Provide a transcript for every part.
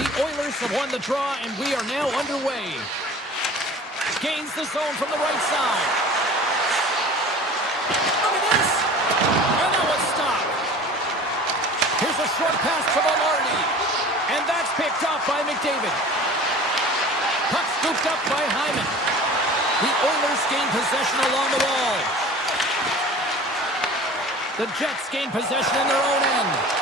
The Oilers have won the draw, and we are now underway. Gains the zone from the right side. Look at this! And that was stopped. Here's a short pass to Velarde. And that's picked off by McDavid. Puck scooped up by Hyman. The Oilers gain possession along the wall. The Jets gain possession in their own end.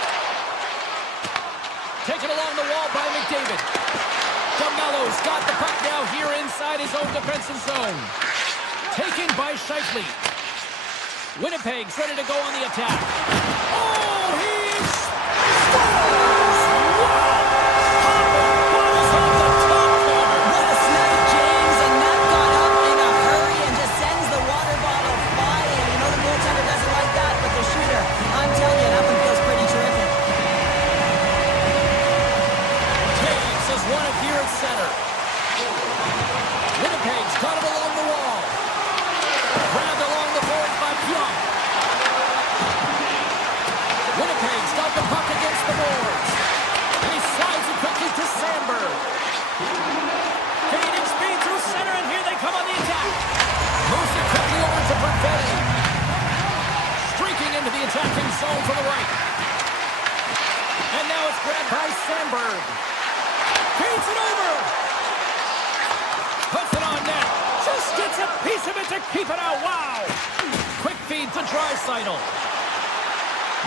Taken along the wall by McDavid. DeMello's got the puck now here inside his own defensive zone. Taken by Scheifele. Winnipeg's ready to go on the attack. Oh, he scores! Wow! Bottom's on the top corner. What a snap, James, and that got up in a hurry and just sends the water bottle flying. You know the goaltender doesn't like that, but the shooter, I'm telling you, that one feels pretty terrific. Won it here at center. Winnipeg's got it along the wall. Grabbed along the boards by Pionk. Winnipeg's got the puck against the boards. And he slides it quickly to Sandberg. Gaining speed through center, and here they come on the attack. Moves it quickly over to Perfetti. Streaking into the attacking zone from the right. And now it's grabbed by Sandberg. Feeds it over. Puts it on net. Just gets a piece of it to keep it out. Wow. Quick feed to Draisaitl.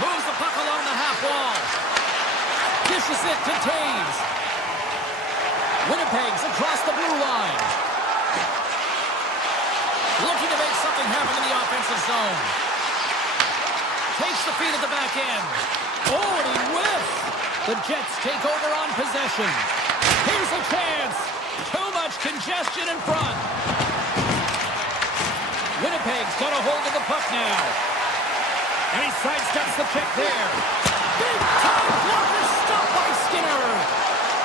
Moves the puck along the half wall. Dishes it to Taves. Winnipeg's across the blue line. Looking to make something happen in the offensive zone. Takes the feed at the back end. Oh, and he whiffs. The Jets take over on possession. Here's a chance. Too much congestion in front. Winnipeg's got a hold of the puck now. And he sidesteps the check there. Big time blocker stopped by Skinner.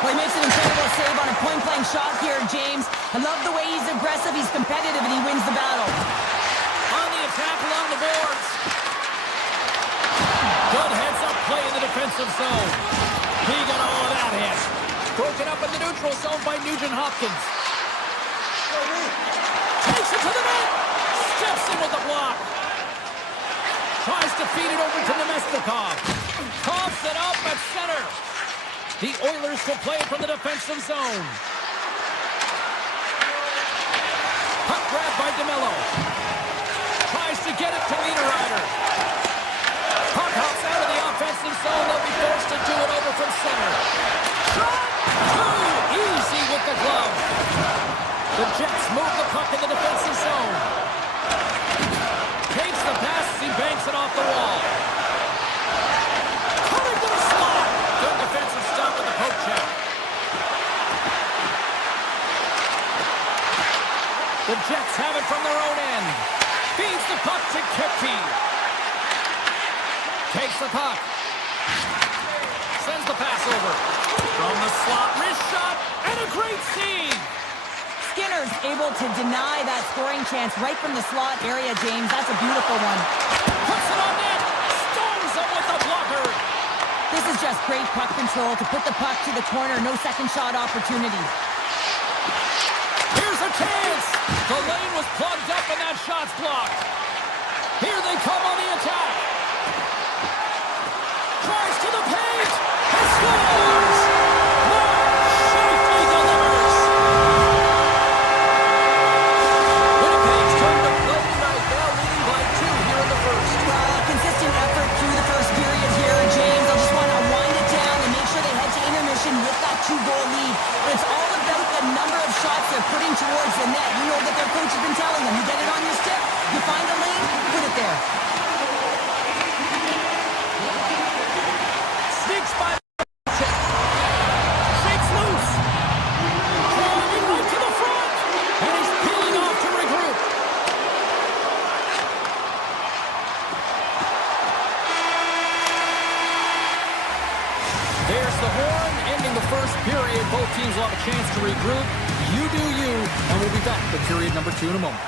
Well, he makes an incredible save on a point-blank shot here, James. I love the way he's aggressive, he's competitive, and he wins the battle. On the attack along the boards. Good heads-up play in the defensive zone. He got all of that hit. Broken up in the neutral zone by Nugent-Hopkins. Takes it to the net. Steps in with the block. Tries to feed it over to Nemestikov. Coughs it up at center. The Oilers will play it from the defensive zone. Puck grab by DeMello. Tries to get it to Niederreiter. Puck hops out of the offensive zone. They'll be forced to do it over from center. Shot! Too easy with the glove. The Jets move the puck in the defensive zone. Takes the pass as he banks it off the wall. Coming to the slot. Good defensive stop with the poke check. The Jets have it from their own end. Feeds the puck to Kipke. Takes the puck. Sends the pass over. From the slot, wrist shot, and a great save. Skinner's able to deny that scoring chance right from the slot area, James. That's a beautiful one. Puts it on net. Storms him with the blocker. This is just great puck control to put the puck to the corner. No second shot opportunity. Here's a chance. The lane was plugged up and that shot's blocked. Here they come on the attack. Tries to the paint. And scores. Scheifele delivers. Winnipeg's turned to play tonight, now leading by 2 here in the first. Consistent effort through the first period here, James. They'll just want to wind it down and make sure they head to intermission with that 2-goal lead. But it's all about the number of shots they're putting towards the net. You know that their coach has been telling them, you get it on your stick, you find a lane, put it there. Sneaks by. Shakes loose. Driving right to the front. And he's peeling off to regroup. There's the horn, ending the first period. Both teams will have a chance to regroup. You do you, and we'll be back with period number 2 in a moment.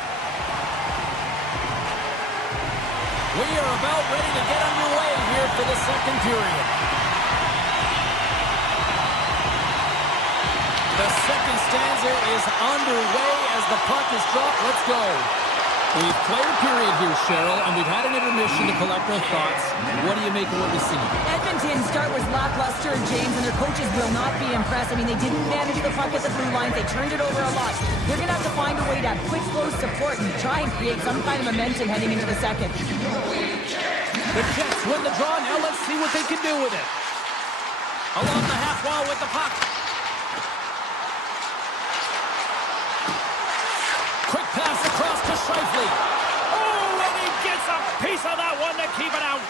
We are about ready to get underway here for the second period. second stanza is underway as the puck is dropped. Let's go. We've played a period here, Cheryl, and we've had an intermission to collect our thoughts. What do you make of what we see? Edmonton's start was lackluster, James, and their coaches will not be impressed. I mean, they didn't manage the puck at the blue lines. They turned it over a lot. They're going to have to find a way to have quick, close support and try and create some kind of momentum heading into the second. The Jets win the draw. Now let's see what they can do with it. Along the half wall with the puck. Quick pass across to Scheifele. Oh, and he gets a piece of that one to keep it out.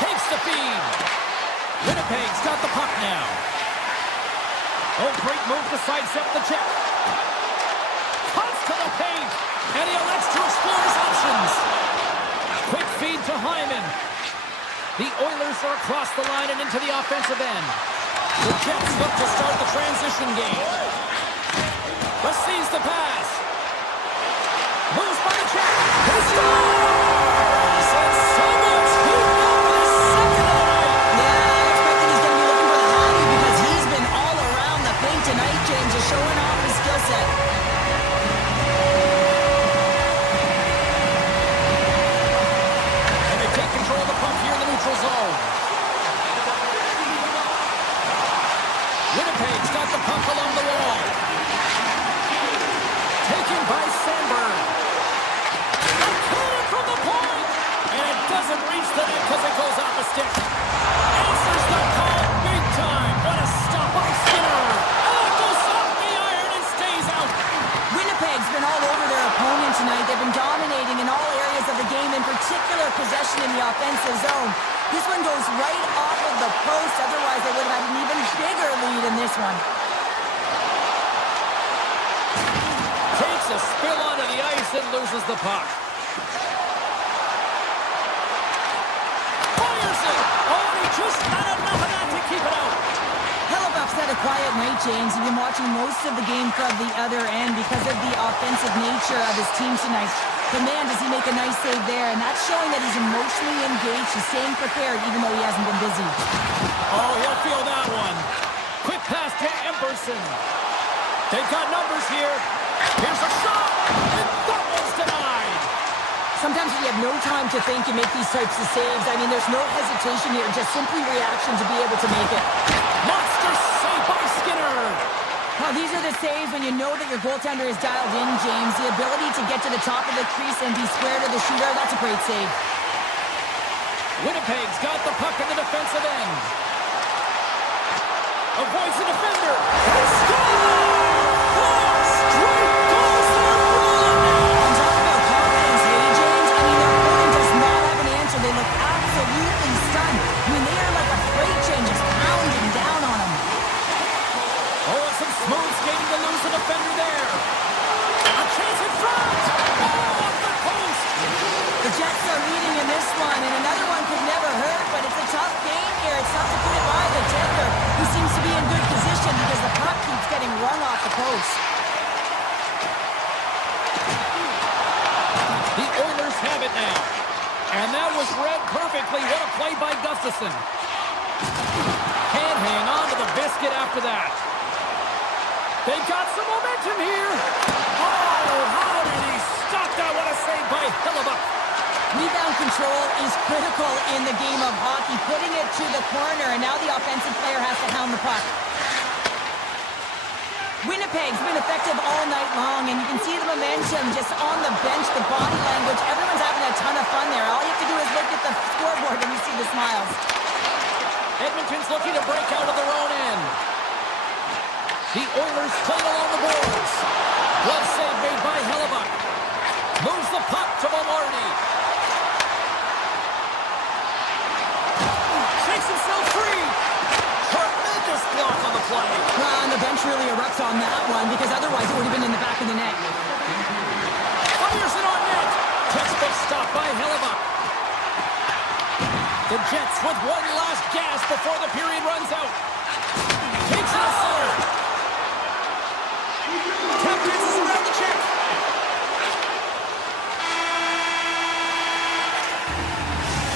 Takes the feed. Winnipeg's got the puck now. Oh, great move to sidestep the check. Cuts to the paint, and he elects to explore his options. Quick feed to Hyman. The Oilers are across the line and into the offensive end. The Jets look to start the transition game. Receives the pass. Moves by the check. He scores! And so much heat up his second of the night. Yeah, I expected he's going to be looking for the hockey because he's been all around the paint tonight, James, just showing off his skill set. And they take control of the puck here in the neutral zone. Winnipeg's got the puck along the wall. Taken by Sandberg. A cannon from the point! And it doesn't reach the net because it goes off a stick. Answers the call big time. What a stop by Skinner. And it goes off the iron and stays out. Winnipeg's been all over their opponent tonight. They've been dominating in all areas of the game, in particular possession in the offensive zone. This one goes right off of the post. Otherwise, they would have had an even bigger lead in this one. Takes a spill onto the ice and loses the puck. Fires it! Oh, and he just had enough of that to keep it out. Hellebuck's had a quiet night, James. He's been watching most of the game from the other end because of the offensive nature of his team tonight. But man, does he make a nice save there, and that's showing that he's emotionally engaged. He's staying prepared even though he hasn't been busy. Oh, he'll feel that one. Quick pass to Emberson. They've got numbers here. Here's a shot, and that one's denied. Sometimes when you have no time to think, you make these types of saves. I mean, there's no hesitation here, just simply reaction to be able to make it. Monster save by Skinner. Now, these are the saves when you know that your goaltender is dialed in, James. The ability to get to the top of the crease and be square to the shooter, that's a great save. Winnipeg's got the puck in the defensive end. Avoids the defender. And scores! 4 straight goals that are rolling now. I'm talking about confidence, hey, James? I mean, their opponent does not have an answer. They look absolutely stunned. I mean, they are like a freight train just pounding down on them. Oh, and some smooth skating to lose the defender there. A chance in front. Oh, off the post. The Jets are leading in this one, and another one could never hurt, but it's a tough game here. It's tough to put it by the Taylor, who seems to be in good position because the puck keeps getting run off the post. The Oilers have it now. And that was read perfectly. What a play by Gustafsson. Can't hang on to the biscuit after that. They've got some momentum here. Oh, how did he stop that? What a save by Hellebuck. Rebound control is critical in the game of hockey, putting it to the corner, and now the offensive player has to hound the puck. Winnipeg's been effective all night long, and you can see the momentum just on the bench, the body language. Everyone's having a ton of fun there. All you have to do is look at the scoreboard and you see the smiles. Edmonton's looking to break out of their own end. The Oilers play along the boards. Glove save made by Hellebuck. Moves the puck to Velarde. Shakes himself free. Tremendous block on the play. And the bench really erupts on that one because otherwise it would have been in the back of the net. Fires it on net. Textbook stop by Hellebuck. The Jets with one last gas before the period runs out. Takes it aside. Tap dances around the check.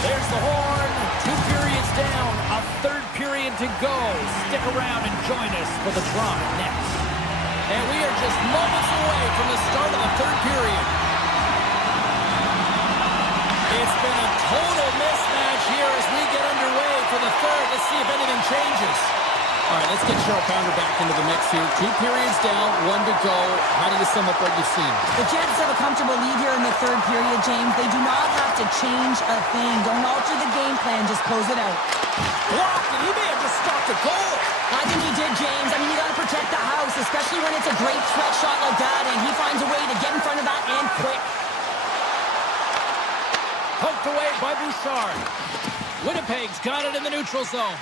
There's the horn. 2 periods down. A third period go. Stick around and join us for the drama next. And we are just moments away from the start of the third period. It's been a total mismatch here as we get underway for the third. Let's see if anything changes. All right, let's get Cheryl Pounder back into the mix here. 2 periods down, 1 to go. How do you sum up what you've seen? The Jets have a comfortable lead here in the third period, James. They do not have to change a thing. Don't alter the game plan. Just close it out. Blocked, and he may have just stopped the goal. I think he did, James. I mean, you got to protect the house, especially when it's a great threat shot like that, and he finds a way to get in front of that and quick. Poked away by Bouchard. Winnipeg's got it in the neutral zone.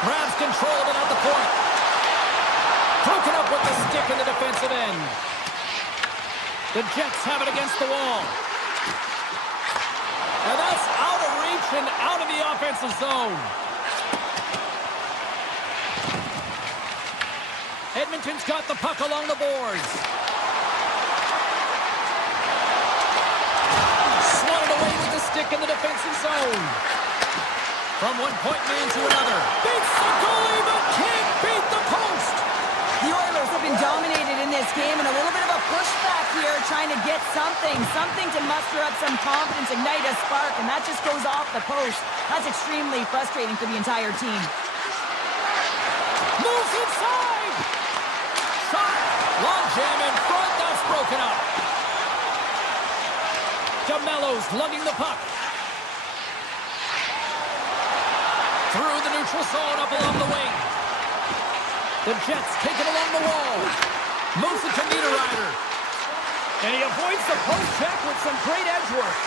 Grabs control of it at the point. Broken up with the stick in the defensive end. The Jets have it against the wall. And that's out of reach and out of the offensive zone. Edmonton's got the puck along the boards. Swatted away with the stick in the defensive zone. From one point man to another. Beats the goalie, but can't beat the post. The Oilers have been dominated in this game, and a little bit of a pushback here, trying to get something to muster up some confidence, ignite a spark, and that just goes off the post. That's extremely frustrating for the entire team. Moves inside. Shot. Long jam in front. That's broken up. DeMello's lugging the puck. Through the neutral zone, up along the wing. The Jets take it along the wall. Moves it to Niederreiter. And he avoids the post check with some great edge work.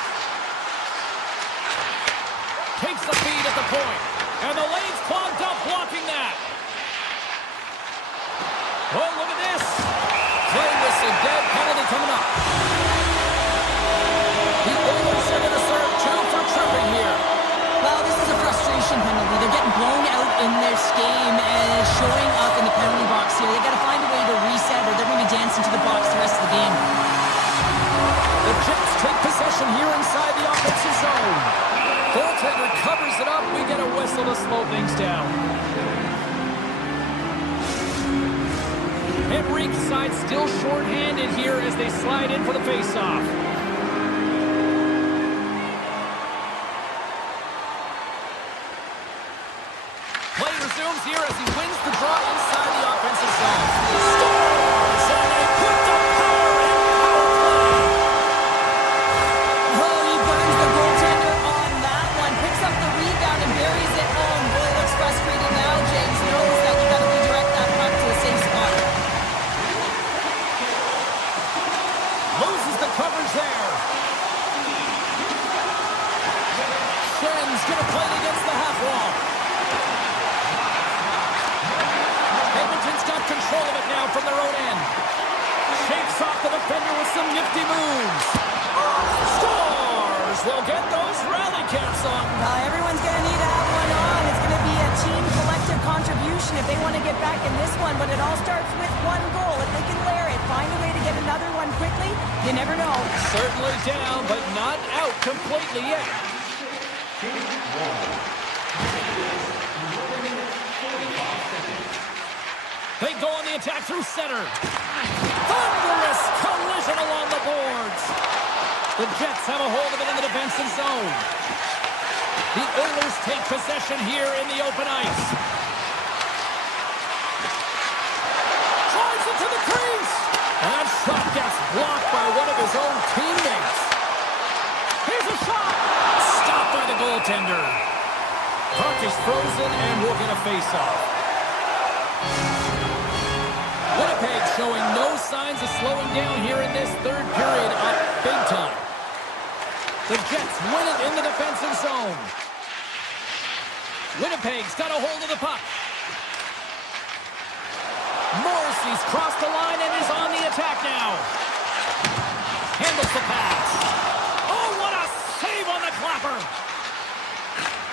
Takes the feed at the point. And the lane's clogged up, blocking that. Oh, look at this. Play whistle, dead penalty coming up. The Oilers are going to serve 2 for tripping here. Well, this is a frustration penalty. They're getting blown out in this game and it's showing up in the penalty box here. They got to find a way to reset or they're going to be dancing to the box the rest of the game. The Jets take possession here inside the offensive zone. Goaltender covers it up. We get a whistle to slow things down. Henrique's side still shorthanded here as they slide in for the faceoff. Play resumes here as he wins the draw inside the offensive zone. Scores! And they put the power in power play. Oh, he burns the goaltender on that one. Picks up the rebound and buries it home. Boy, looks frustrated now. James knows that you got to redirect that puck to a safe spot. Loses the coverage there. Shen's going to play it against the half wall. Edmonton's got control of it now from their own end. Shakes off the defender with some nifty moves. Scores! We'll get those rally caps on. Everyone's going to need to have one on. It's going to be a team collective contribution if they want to get back in this one, but it all starts with one goal. If they can layer it, find a way to get another one quickly, you never know. Certainly down, but not out completely yet. They go on the attack through center. Thunderous collision along the boards. The Jets have a hold of it in the defensive zone. The Oilers take possession here in the open ice. Drives it to the crease. And that shot gets blocked by one of his own teammates. Here's a shot. Stopped by the goaltender. Puck is frozen and we'll get a face-off. Winnipeg showing no signs of slowing down here in this third period, up big time. The Jets win it in the defensive zone. Winnipeg's got a hold of the puck. Morrissey's crossed the line and is on the attack now. Handles the pass. Oh, what a save on the clapper.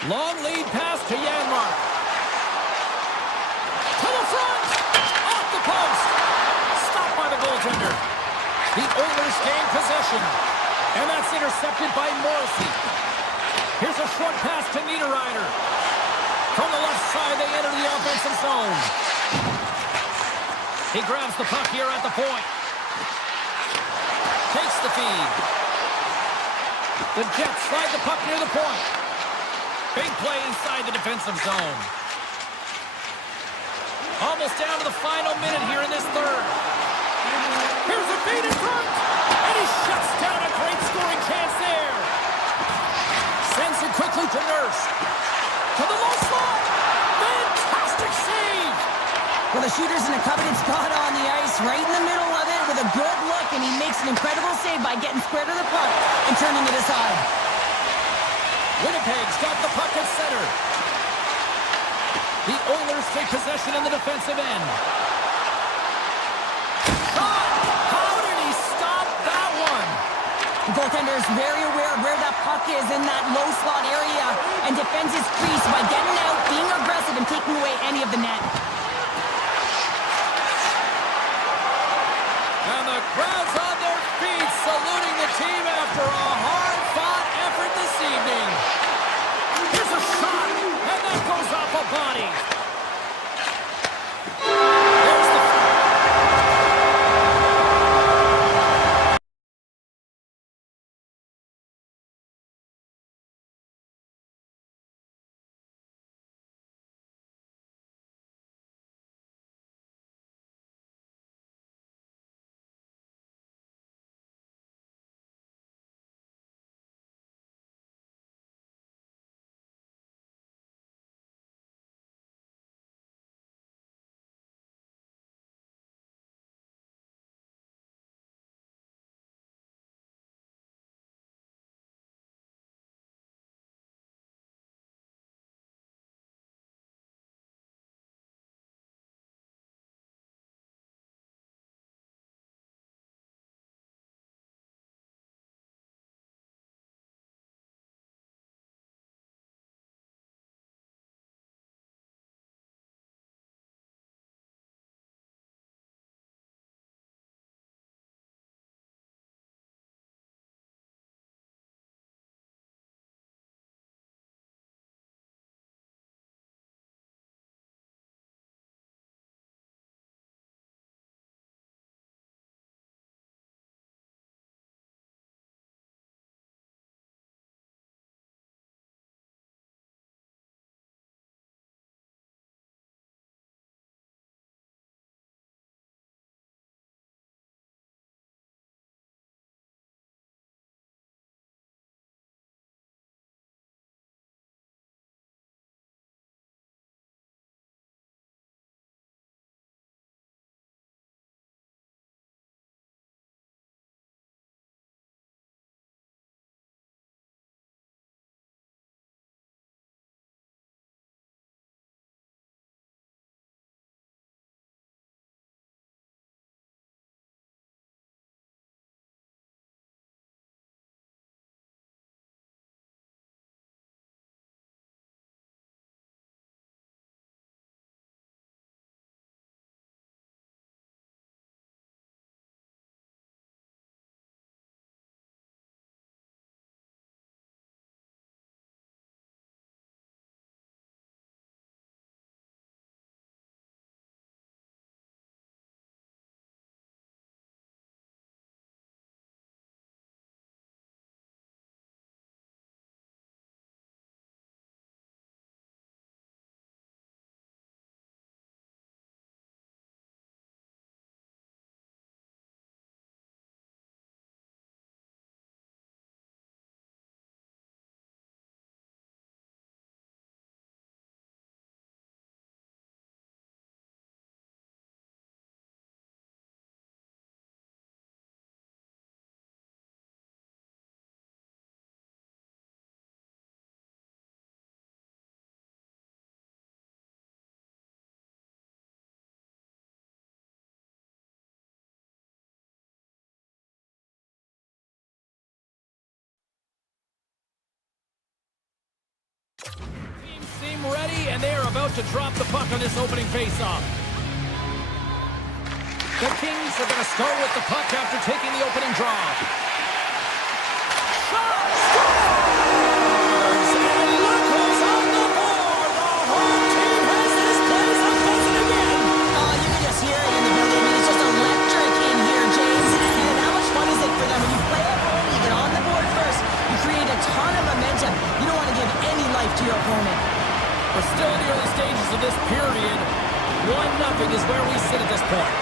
Long lead pass to Janmark. To the front. Off the post. Stopped by the goaltender. The Oilers gain possession. And that's intercepted by Morrissey. Here's a short pass to Niederreiter. From the left side, they enter the offensive zone. He grabs the puck here at the point. Takes the feed. The Jets slide the puck near the point. Big play inside the defensive zone. Almost down to the final minute here in this third. Here's a feed in front. And he shuts down a great scoring chance there. Sends it quickly to Nurse. To the low slot. Fantastic save. Well, the shooter's in a coveted spot on the ice, right in the middle of it with a good look, and he makes an incredible save by getting square to the puck and turning it aside. Winnipeg's got the puck at center. The Oilers take possession in the defensive end. Shot! How did he stop that one? The goaltender is very aware of where that puck is in that low slot area and defends his crease by getting out, being aggressive, and taking away any of the net. And the crowd's on their feet, saluting the team after a hard-fought effort this evening. Here's a shot, and that goes off a body. There's the... Teams seem ready, and they are about to drop the puck on this opening faceoff. The Kings are going to start with the puck after taking the opening draw. Shot! Scores! of this period. 1-0 is where we sit at this point.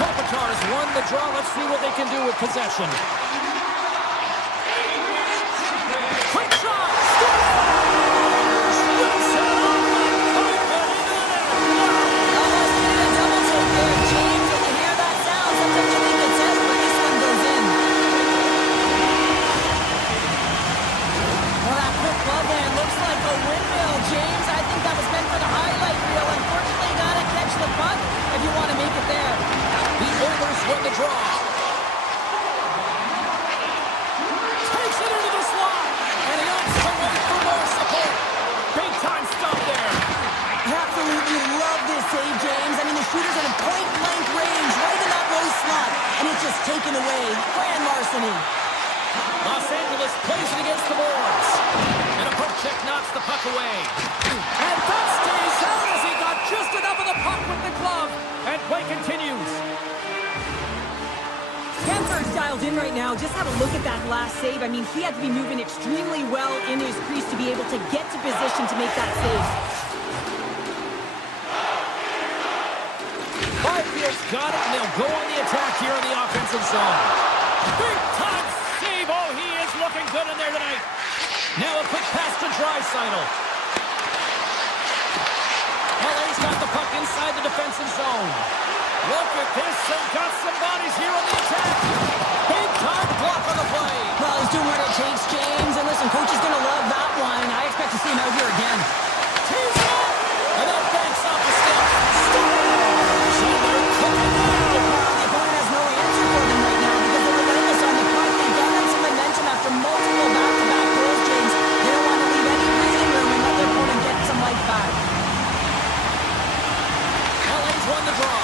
Kopitar's won the draw. Let's see what they can do with possession. Quick shot! Scores! Shoots it on the carpet into the net! Almost did a double take there, James. When you hear that sound, sometimes you think it's out, but this one goes in. Well, that quick glove hand looks like a windmill, James. I think that was meant for the highlight reel. Unfortunately, gotta catch the puck if you want to make it there. The Oilers win the draw. Takes it into the slot. And he opts to wait for more support. Big time stop there. Absolutely love this save, James. I mean, the shooter's at a point-blank range right in that low slot, and it's just taken away. Grand larceny. Los Angeles plays it against the boards. And a poke check knocks the puck away. And that stays out as he got just enough of the puck with the glove. And play continues. Kemper's dialed in right now. Just have a look at that last save. I mean, he had to be moving extremely well in his crease to be able to get to position to make that save. Byfield's got it, and they'll go on the attack here in the offensive zone. Big time save. Oh, he is looking good in there tonight. Now a quick pass to Draisaitl. LA's got the puck inside the defensive zone. Look at this. They've got some bodies here on the attack. Big time block on the play. Well, he's doing what it takes, James. And listen, coach is going to love that one. I expect to see him out here again. Tees up. And then banks off the stick. Scores. And they're cooking now. The opponent has no answer for them right now because they're relentless on the puck. They gathered some momentum after multiple back-to-back goals, James. They don't want to leave any breathing room and let their opponent get some life back. LA's won the draw.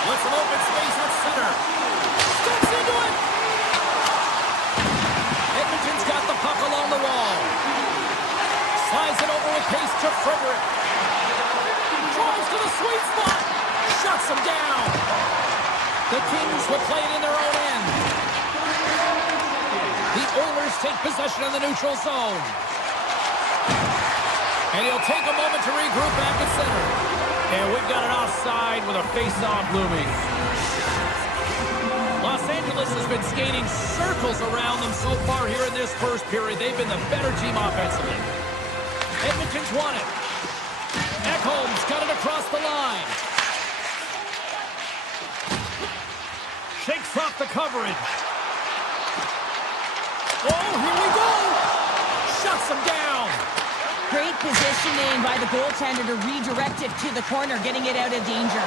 With some open space at center. Steps into it. Edmonton's got the puck along the wall. Slides it over with pace to Frederick. Drives to the sweet spot. Shuts him down. The Kings will play it in their own end. The Oilers take possession of the neutral zone. And he'll take a moment to regroup back at center. And we've got an offside with a face-off looming. Los Angeles has been skating circles around them so far here in this first period. They've been the better team offensively. Edmonton's won it. Ekholm's got it across the line. Shakes off the coverage. Oh, here we go! Shuts him down. Great positioning by the goaltender to redirect it to the corner, getting it out of danger.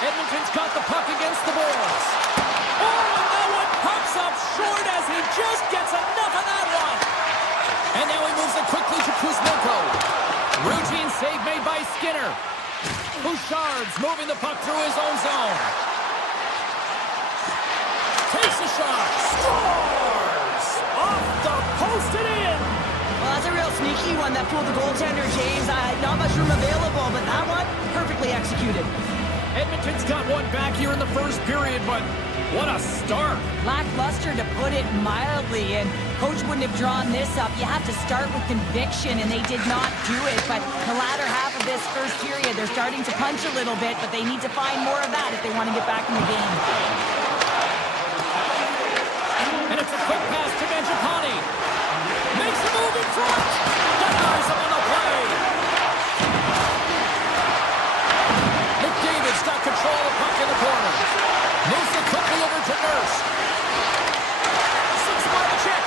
Edmonton's got the puck against the boards. Oh, and that one pops up short as he just gets enough of that one. And now he moves it quickly to Kuzmenko. Routine save made by Skinner. Bouchard's moving the puck through his own zone. Takes a shot. Scores! Off the post and in. Well, that's a real sneaky one that fooled the goaltender, James. Not much room available, but that one, perfectly executed. Edmonton's got one back here in the first period, but what a start. Lackluster, to put it mildly, and coach wouldn't have drawn this up. You have to start with conviction, and they did not do it. But the latter half of this first period, they're starting to punch a little bit, but they need to find more of that if they want to get back in the game. And it's a quick pass to Mangiapane. Makes a move in front. Denies him on the play. McDavid's got control of the puck in the corner. Moves it quickly over to Nurse. 6 by the check.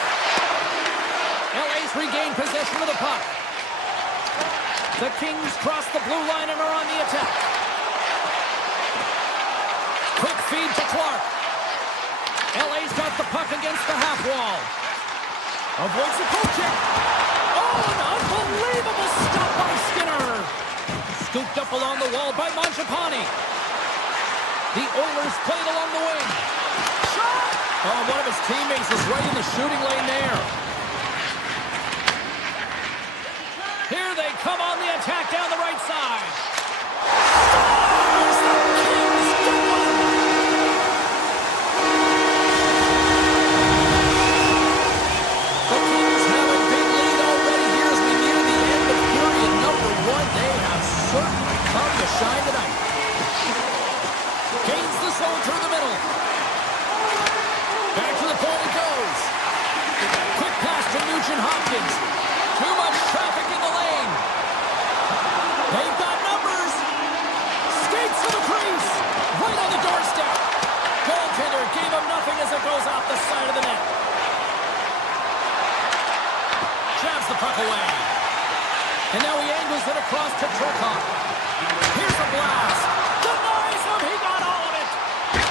LA's regained possession of the puck. The Kings cross the blue line and are on the attack. Quick feed to Clark. LA's got the puck against the half wall. Avoids the poke check. Oh, an unbelievable stop by Skinner. Scooped up along the wall by Mangiapane. The Oilers played along the wing. Shot! Oh, one of his teammates is right in the shooting lane there. Here they come on the attack down the right side. Scores! The Kings get one! Fires it across to Turcotte. Here's a blast. Denies him. He got all of it.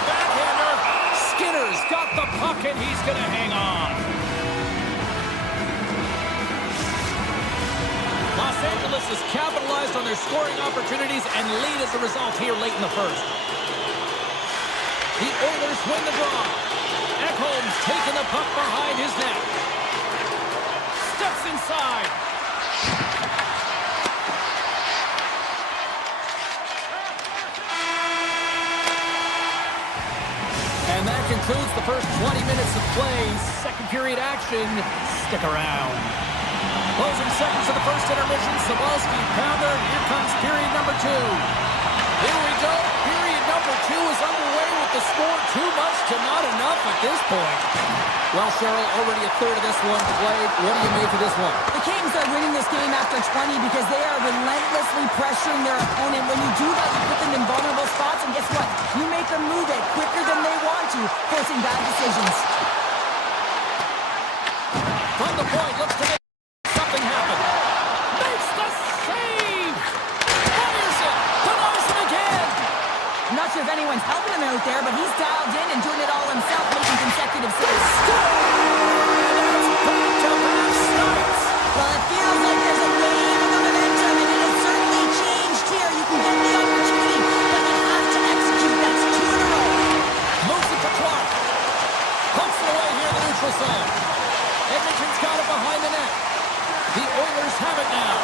Backhander. Skinner's got the puck, and he's going to hang on. Los Angeles has capitalized on their scoring opportunities and lead as a result here late in the first. The Oilers win the draw. Ekholm's taking the puck behind his net. Steps inside. And that concludes the first 20 minutes of play. Second period action. Stick around. Closing seconds of the first intermission. Sabalski, pounder. Here comes period number 2. Here we go. Period number 2 is underway with the score too much to not enough at this point. Well, Cheryl, already a third of this one played. What do you make of this one? The Kings are winning this game after 20 because they are relentlessly pressuring their opponent. When you do that, you put them in vulnerable spots, and guess what? You make them move it quicker than they want to, forcing bad decisions. From the point, looks to make something happen. Makes the save! Fires it! Denies it again! I'm not sure if anyone's helping him out there, but he's dialed in and doing it all himself, making consecutive saves. That's back-to-back starts! Well, it feels like there's a wave of momentum, and it has certainly changed here. You can get the opportunity, but you have to execute. That's 2 in a row. Moves it to Clark. Pumps it away here in the neutral zone. Edmonton's got it behind the net. The Oilers have it now.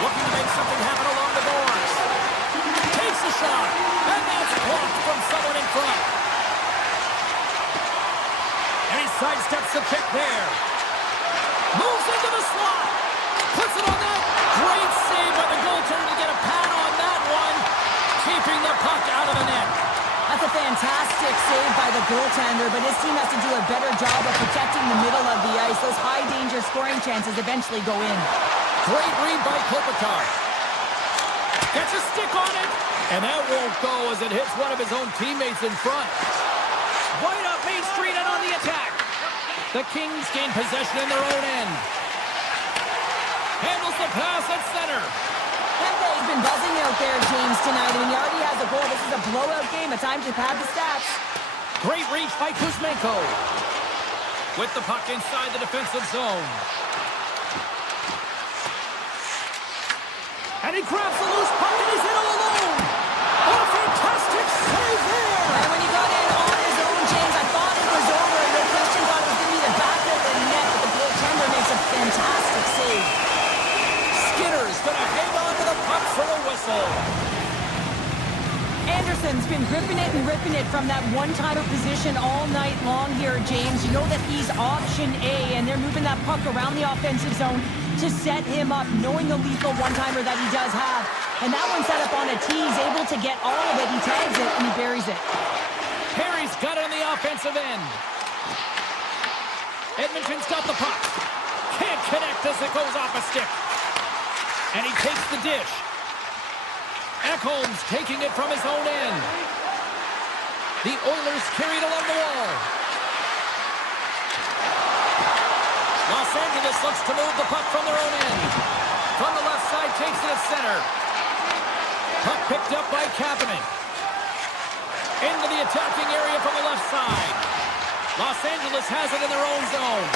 Looking to make something happen along the boards. Takes a shot, and that's blocked from someone in front. And he sidesteps the kick there. Moves into the slot. Puts it on net. Great save by the goaltender to get a pad on that one. Keeping the puck out of the net. That's a fantastic save by the goaltender, but his team has to do a better job of protecting the middle of the ice. Those high-danger scoring chances eventually go in. Great read by Kopitar. Gets a stick on it, and that won't go as it hits one of his own teammates in front. Right up Main Street and on the attack. The Kings gain possession in their own end. Handles the pass at center. Kempe's been buzzing out there, James, tonight. I mean, he already has a goal. This is a blowout game. A time to pad the stats. Great reach by Kuzmenko. With the puck inside the defensive zone. And he grabs the loose puck and he's in all alone. Oh, fantastic save there. And when he got in on his own, James, I thought it was over. No question thought it was going to be the back of the net, but the goaltender makes a fantastic save. Skinner's going to hang on to the puck for a whistle. Anderson's been gripping it and ripping it from that one-timer position all night long here, James. You know that he's option A, and they're moving that puck around the offensive zone to set him up, knowing the lethal one-timer that he does have. And that one set up on a tee. He's able to get all of it. He tags it, and he buries it. Perry's got it on the offensive end. Edmonton's got the puck. Can't connect as it goes off a stick. And he takes the dish. Ekholm's taking it from his own end. The Oilers carried along the wall. Los Angeles looks to move the puck from their own end. From the left side, takes it at center. Puck picked up by Kapanen. Into the attacking area from the left side. Los Angeles has it in their own zone.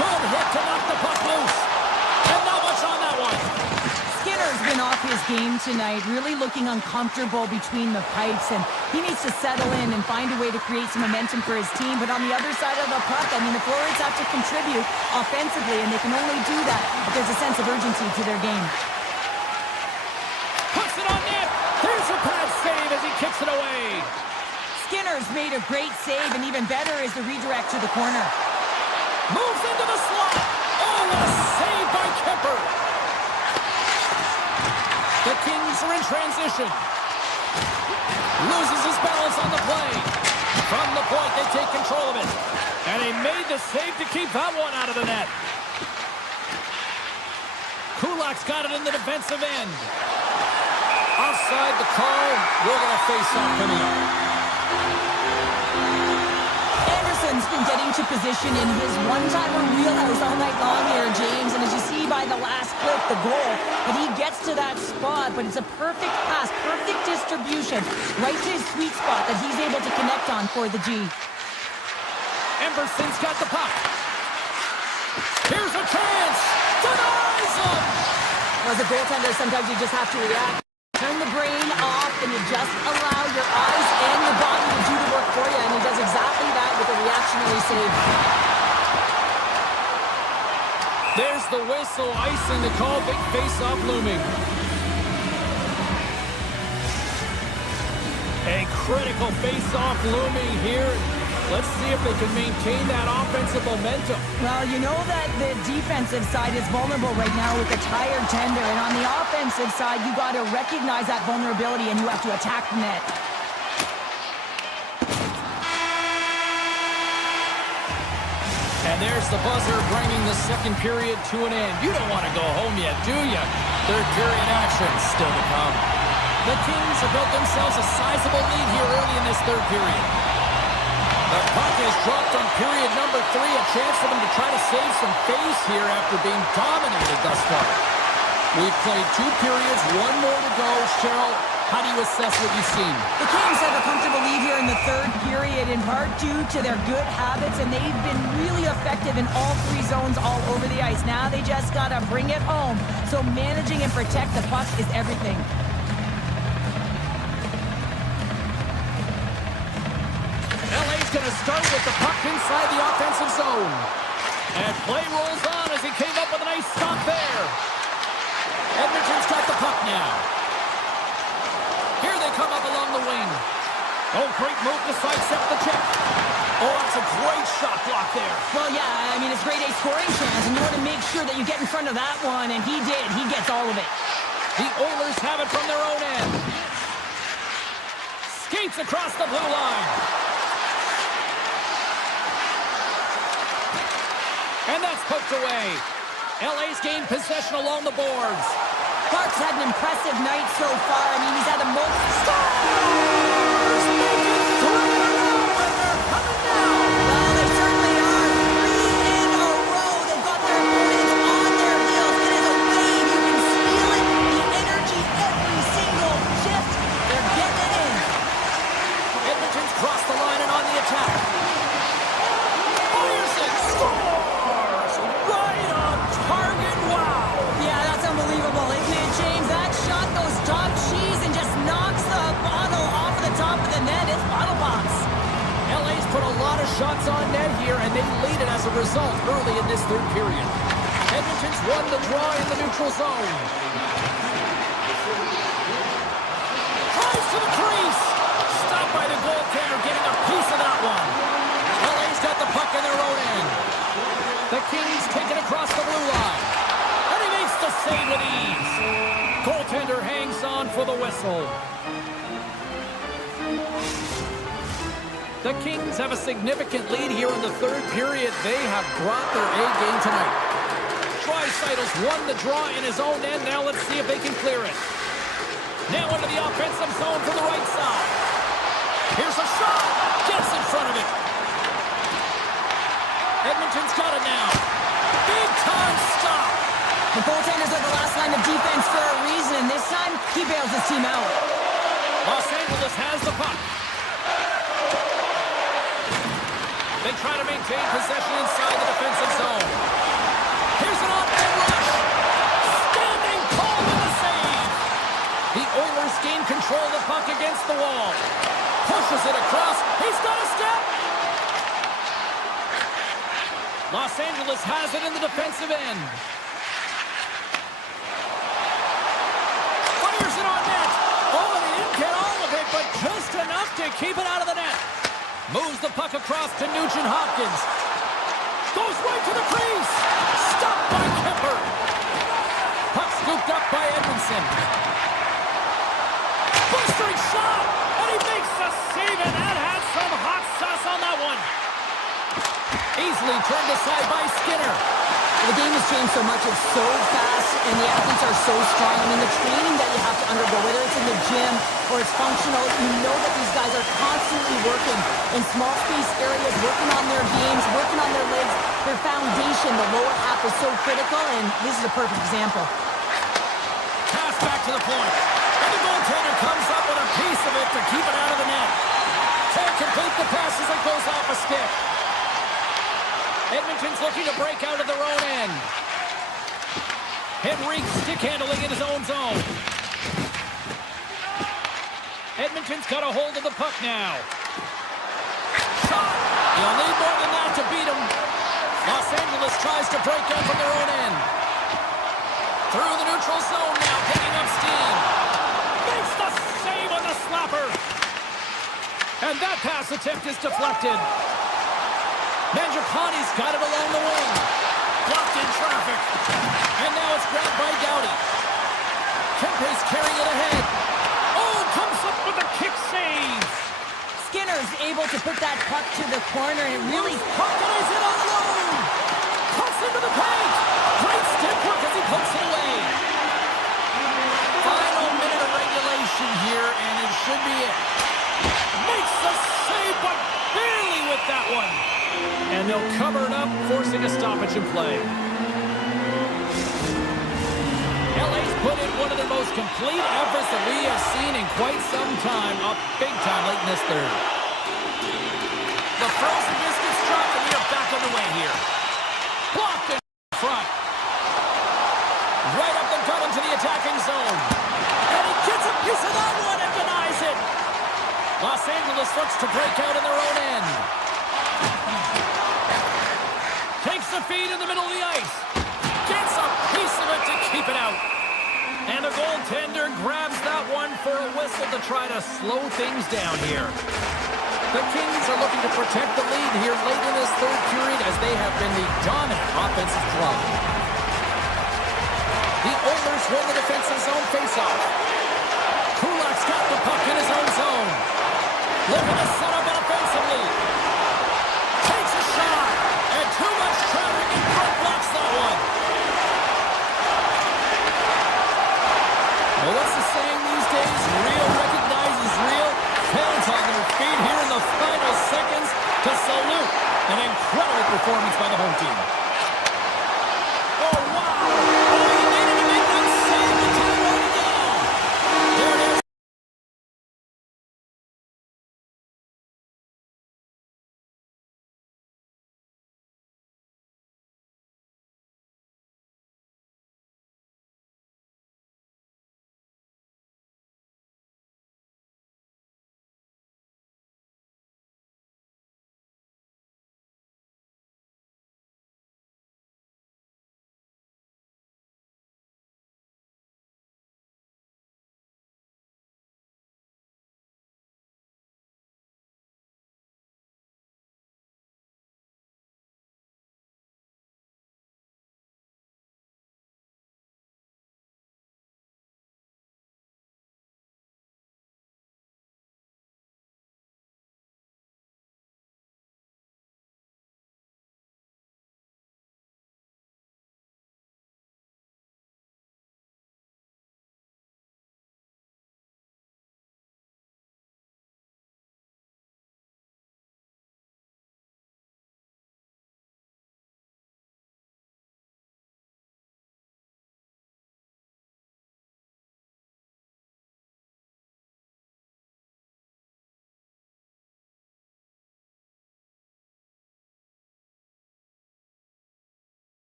Good hit to knock the puck loose. And not much on that one. Skinner's been off his game tonight, really looking uncomfortable between the pipes, and he needs to settle in and find a way to create some momentum for his team. But on the other side of the puck, I mean, the forwards have to contribute offensively, and they can only do that if there's a sense of urgency to their game. Puts it on net. There's a pad save as he kicks it away. Skinner's made a great save, and even better is the redirect to the corner. Moves into the slot. Oh, what a save by Kemper. The Kings are in transition. Loses his balance on the play. From the point, they take control of it. And he made the save to keep that one out of the net. Kulak's got it in the defensive end. Offside the call. We're going to face off coming up. Anderson's been getting to position in his one-timer wheelhouse all night long here, James. And as you see by the last clip, the goal, that he gets to that spot, but it's a perfect pass, perfect distribution, right to his sweet spot that he's able to connect on for the G. Emerson's got the puck. Here's a chance. Denies him. As a goaltender, sometimes you just have to react. Turn the brain off and you just allow your eyes and your body to do the work for you. And he does exactly that with a reactionary save. There's the whistle, icing the call, big face-off looming. A critical face-off looming here. Let's see if they can maintain that offensive momentum. Well, you know that the defensive side is vulnerable right now with a tired tender. And on the offensive side, you got to recognize that vulnerability and you have to attack the net. And there's the buzzer bringing the second period to an end. You don't want to go home yet, do you? Third period action still to come. The Kings have built themselves a sizable lead here early in this third period. The puck is dropped on period number 3. A chance for them to try to save some face here after being dominated thus far. We've played 2 periods, 1 more to go. Cheryl, how do you assess what you've seen? The Kings have a comfortable lead here in the third period, in part due to their good habits, and they've been really effective in all 3 zones all over the ice. Now they just got to bring it home. So managing and protect the puck is everything. LA's going to start with the puck inside the offensive zone. And play rolls on as he came up with a nice stop there. Edmonton's got the puck now. Here they come up along the wing. Oh, great move to sidestep the check. Oh, that's a great shot block there. Well, yeah, I mean, it's grade A scoring chance, and you want to make sure that you get in front of that one, and he did. He gets all of it. The Oilers have it from their own end. Skates across the blue line. And that's poked away. LA's gained possession along the boards. Clark's had an impressive night so far. I mean, he's had a moment. Stars make it 3 in a row, and they're coming down. Well, they certainly are. 3 in a row. They've got their opponents on their heels. It is a wave. You can feel it. The energy every single shift. They're getting it in. Edmonton's crossed the line and on the attack. Fires it. Scores! Right on target. Wow. Yeah, that's unbelievable, isn't it, James? That shot goes top cheese and just knocks the bottle off of the top of the net. It's bottle box. LA's put a lot of shots on net here, and they lead it as a result early in this third period. Edmonton's won the draw in the neutral zone. Drives to the crease. Stopped by the goaltender, getting a piece of that one. LA's got the puck in their own end. The Kings take it across the blue line. And he makes the save with ease. Goaltender hangs on for the whistle. The Kings have a significant lead here in the third period. They have brought their A game tonight. Draisaitl's won the draw in his own end. Now let's see if they can clear it. Now into the offensive zone from the right side. Here's a shot. Gets in front of it. Edmonton's got it now. Big time stop. The goaltenders are the last line of defense for a reason. This time, he bails his team out. Los Angeles has the puck. They try to maintain possession inside the defensive zone. Here's an on-man rush. Standing tall with the save. The Oilers gain control of the puck against the wall. Pushes it across. He's got a step. Los Angeles has it in the defensive end. Fires it on net. Oh, and he didn't get all of it, but just enough to keep it out of the net. Moves the puck across to Nugent-Hopkins. Goes right to the crease. Stopped by Kemper. Puck scooped up by Edmondson. Blistering shot. And he makes the save, and that had some hot sauce on that one. Easily turned aside by Skinner. The game has changed so much. It's so fast, and the athletes are so strong. I mean, the training that you have to undergo, whether it's in the gym or it's functional, you know that these guys are constantly working in small space areas, working on their games, working on their legs. Their foundation, the lower half, is so critical, and this is a perfect example. Pass back to the point. And the goaltender comes up with a piece of it to keep it out of the net. Can't complete the pass as it goes off a stick. Edmonton's looking to break out of their own end. Henrique stick handling in his own zone. Edmonton's got a hold of the puck now. Shot! You'll need more than that to beat him. Los Angeles tries to break out from their own end. Through the neutral zone now, picking up steam. Makes the save on the slapper. And that pass attempt is deflected. Mangiapane's got it along the wing. Blocked in traffic. And now it's grabbed by Doughty. Kempe's carrying it ahead. Oh, comes up with a kick save. Skinner's able to put that puck to the corner, and it really... Hawkeye's in all alone. Cuts into the paint. Great stick work as he puts it away. Final minute of regulation here, and it should be it. Makes the save, but barely with that one. And they'll cover it up, forcing a stoppage in play. LA's put in one of the most complete efforts that we have seen in quite some time, up big time late in this third. The frozen biscuits drop, and we are back on the way here. Blocked in front. Right up the gut into the attacking zone. And he gets a piece of that one and denies it. Los Angeles looks to break out in their own end. Takes the feed in the middle of the ice. Gets a piece of it to keep it out. And the goaltender grabs that one for a whistle to try to slow things down here. The Kings are looking to protect the lead here late in this third period as they have been the dominant offensive club. The Oilers win the defensive zone faceoff. Kulak's got the puck in his own zone. Looking to set up offensively. Takes a shot. And too much traffic in front blocks that one. Well, what's the saying these days? Real recognizes real. Fans on their feet here in the final seconds to salute an incredible performance by the home team.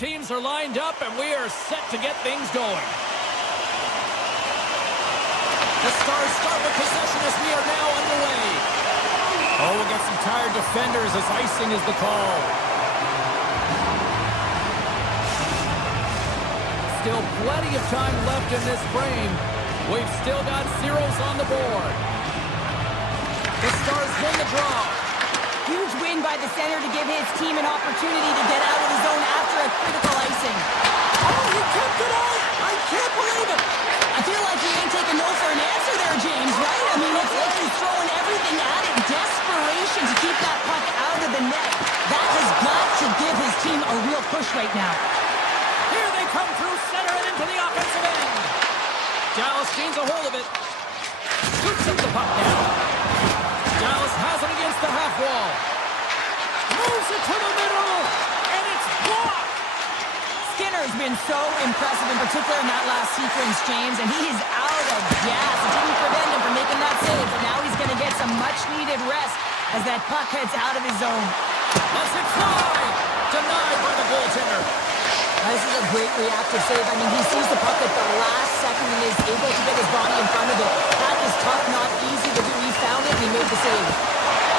teams are lined up, and we are set to get things going. The Stars start with possession as we are now underway. Oh, we'll get some tired defenders as icing is the call. Still plenty of time left in this frame. We've still got zeros on the board. The Stars win the draw. Huge win by the center to give his team an opportunity to get out of the zone after a critical icing. Oh, he kept it out! I can't believe it! I feel like he ain't taking no for an answer there, James, right? I mean, it's like he's throwing everything at it. Desperation to keep that puck out of the net. That has got to give his team a real push right now. Here they come through center and into the offensive end. Dallas gains a hold of it. Scoops up the puck now. Dallas has it against the half wall. Moves it to the middle, and it's blocked. Skinner's been so impressive, in particular in that last sequence, James, and he is out of gas. It didn't prevent him from making that save, but now he's going to get some much-needed rest as that puck heads out of his zone. Lets it fly. Denied by the goaltender. This is a great reactive save. I mean, he sees the puck at the last second and is able to get his body in front of it. That is tough, not easy to do. He found it and he made the save.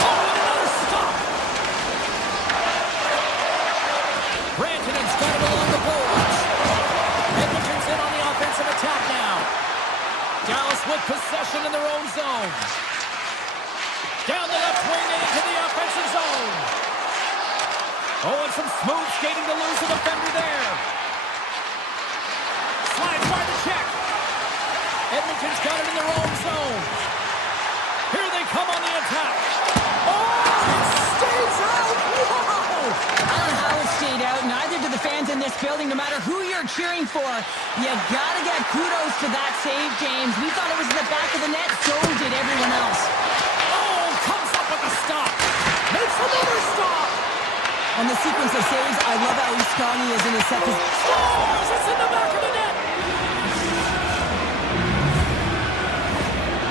Oh, and another stop. Rantanen's got it along the boards. Edmonton's in on the offensive attack now. Dallas with possession in their own zone. Down the left wing and into the offensive zone. Oh, and some smooth skating to lose the defender there. Slides by the check. Edmonton's got it in their own zone. Here they come on the attack. Oh, it stays out. Whoa! I don't know how it stayed out. Neither do the fans in this building, no matter who you're cheering for. You gotta get kudos to that save, James. We thought it was in the back of the net. So did everyone else. Oh, comes up with a stop. Makes another stop. On the sequence of saves, I love how strong he is in his set. Scores! It's in the back of the net.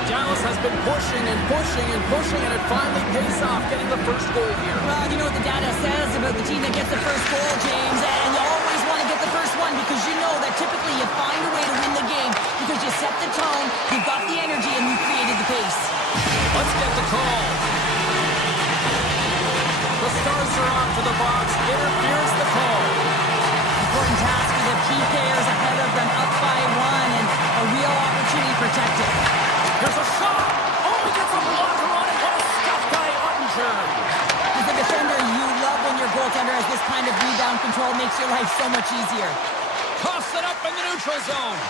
Dallas has been pushing and pushing and pushing, and it finally pays off getting the first goal here. Well, you know what the data says about the team that gets the first goal, James, and you always want to get the first one because you know that typically you find a way to win the game because you set the tone, you've got the energy, and you created the pace. Let's get the call. The Stars are on to the box. Interference the call. Important task for the key players ahead of them, up by one, and a real opportunity protected. There's a shot. Oh, he gets a blocker on it. What a stuff by Ottinger. As a defender, you love when your goaltender has this kind of rebound control. Makes your life so much easier. Toss it up in the neutral zone.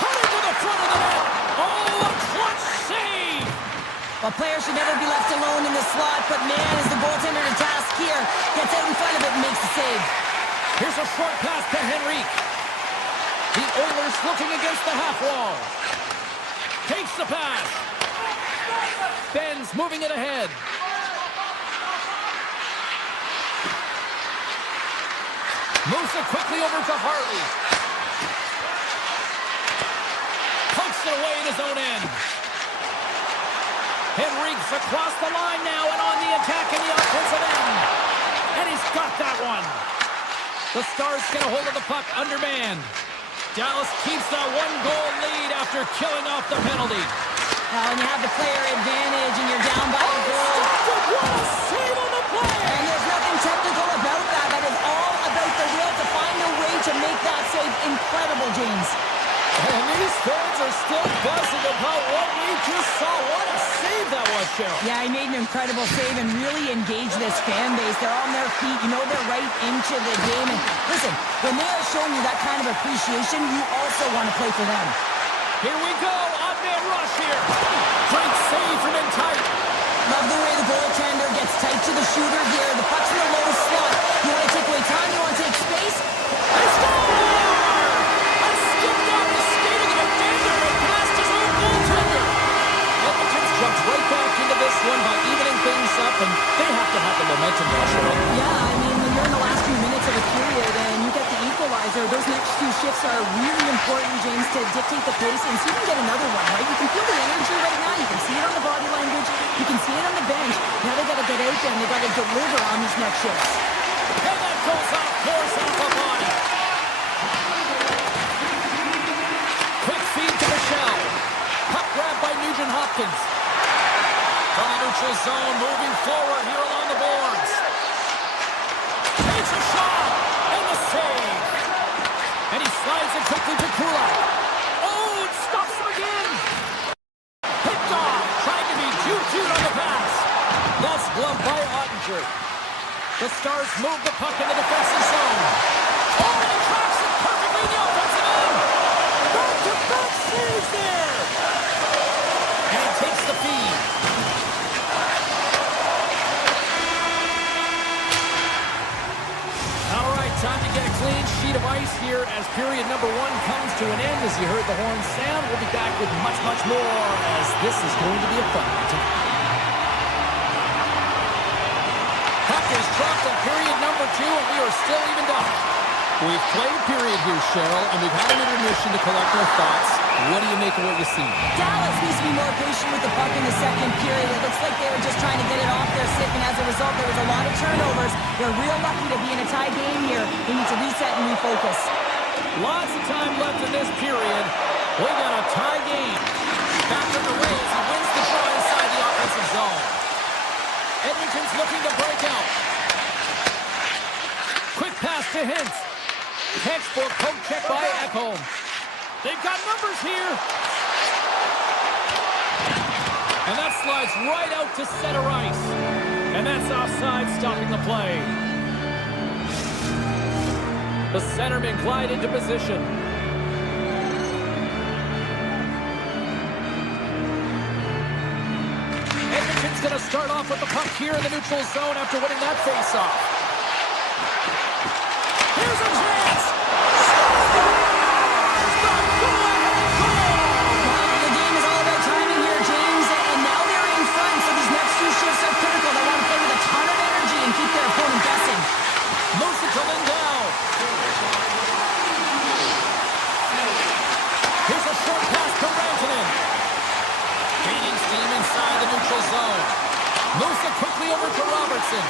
Cutting to the front of the net. Oh, a clutch save. Well, players should never be left alone in the slot, but man, is the goaltender to task here. Gets out in front of it and makes the save. Here's a short pass to Henrique. The Oilers looking against the half wall. Takes the pass. Ben's moving it ahead. Moves it quickly over to Hartley. Pokes it away in his own end. Henrique's across the line now and on the attack in the offensive end. And he's got that one. The Stars get a hold of the puck undermanned. Dallas keeps that one-goal lead after killing off the penalty. Now, when you have the player advantage and you're down by a goal. What a save on the play! And there's nothing technical about that. That is all about the will to find a way to make that save incredible, James. And these fans are still buzzing about what we just saw. What a save that was, Cheryl. Yeah, he made an incredible save and really engaged this fan base. They're on their feet. You know they're right into the game. And listen, when they are showing you that kind of appreciation, you also want to play for them. Here we go. Odd-man rush here. Great save from in tight. Love the way the goaltender gets tight to the shooter here. The puck's in the low slot. You want to take away time? You want to take space? They score! I skipped off the skate of the defender and passed his own goaltender. Edmonton's jumped right back into this one by evening things up, and they have to have the momentum now, Cheryl. Yeah, I mean, when you're in the last few minutes of a period and you get the equalizer, those next few shifts are really important, James, to dictate the pace and see if you can get another one, right? You can feel the energy right now. You can see it on the body language. You can see it on the bench. Now they got to get out there and they got to deliver on these next shifts. And that goes off, force off a body. Quick feed to Michelle. Puck grab by Nugent-Hopkins. From the neutral zone, moving forward here along the boards. Takes a shot, and the save. And he slides it quickly to Kulak. Oh, it stops him again. Picked off, trying to be cute on the pass. That's gloved by Ottinger. The Stars move the puck in the defensive zone. Oh, and he tracks it perfectly in the offensive end. Back-to-back saves there. And he takes the feed. All right, time to get a clean sheet of ice here as period number 1 comes to an end. As you heard the horn sound, we'll be back with much more as this is going to be a fun one tonight. Puck is dropped in period number 2, and we are still evened up. We've played a period here, Cheryl, and we've had an intermission to collect our thoughts. What do you make of what you see? Dallas needs to be more patient with the puck in the second period. It looks like they were just trying to get it off their stick, and as a result, there was a lot of turnovers. They're real lucky to be in a tie game here. They need to reset and refocus. Lots of time left in this period. We got a tie game. Back on the way as he wins the draw inside the offensive zone. Edmonton's looking to break out. Quick pass to Hintz. Textbook poke check by Ekholm. They've got numbers here. And that slides right out to center ice. And that's offside, stopping the play. The centermen glide into position. Edmonton's going to start off with the puck here in the neutral zone after winning that faceoff. Here's a chance! The game is all about timing here, James, and now they're in front, so these next 2 shifts are critical. They want to play with a ton of energy and keep their opponent guessing. Moves it to Lindell. Here's a short pass to Rantanen. Gaining steam inside the neutral zone. Moves it quickly over to Robertson.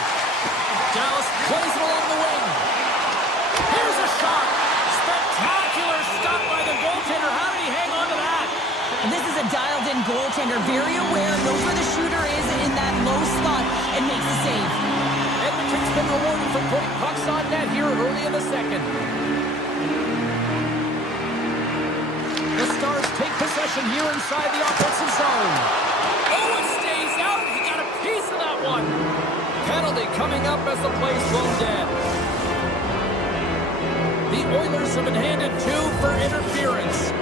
Dallas plays it along the wing. Here's a shot. Spectacular stop by the goaltender. How did he hang on to that? This is a dialed-in goaltender, very aware, knows where the shooter is in that low slot, and makes the save. Edmonton's been rewarded for putting pucks on net here early in the second. The Stars take possession here inside the offensive zone. Oh, it stays out. He got a piece of that one. Penalty coming up as the play's blown dead. The Oilers have been handed 2 for interference.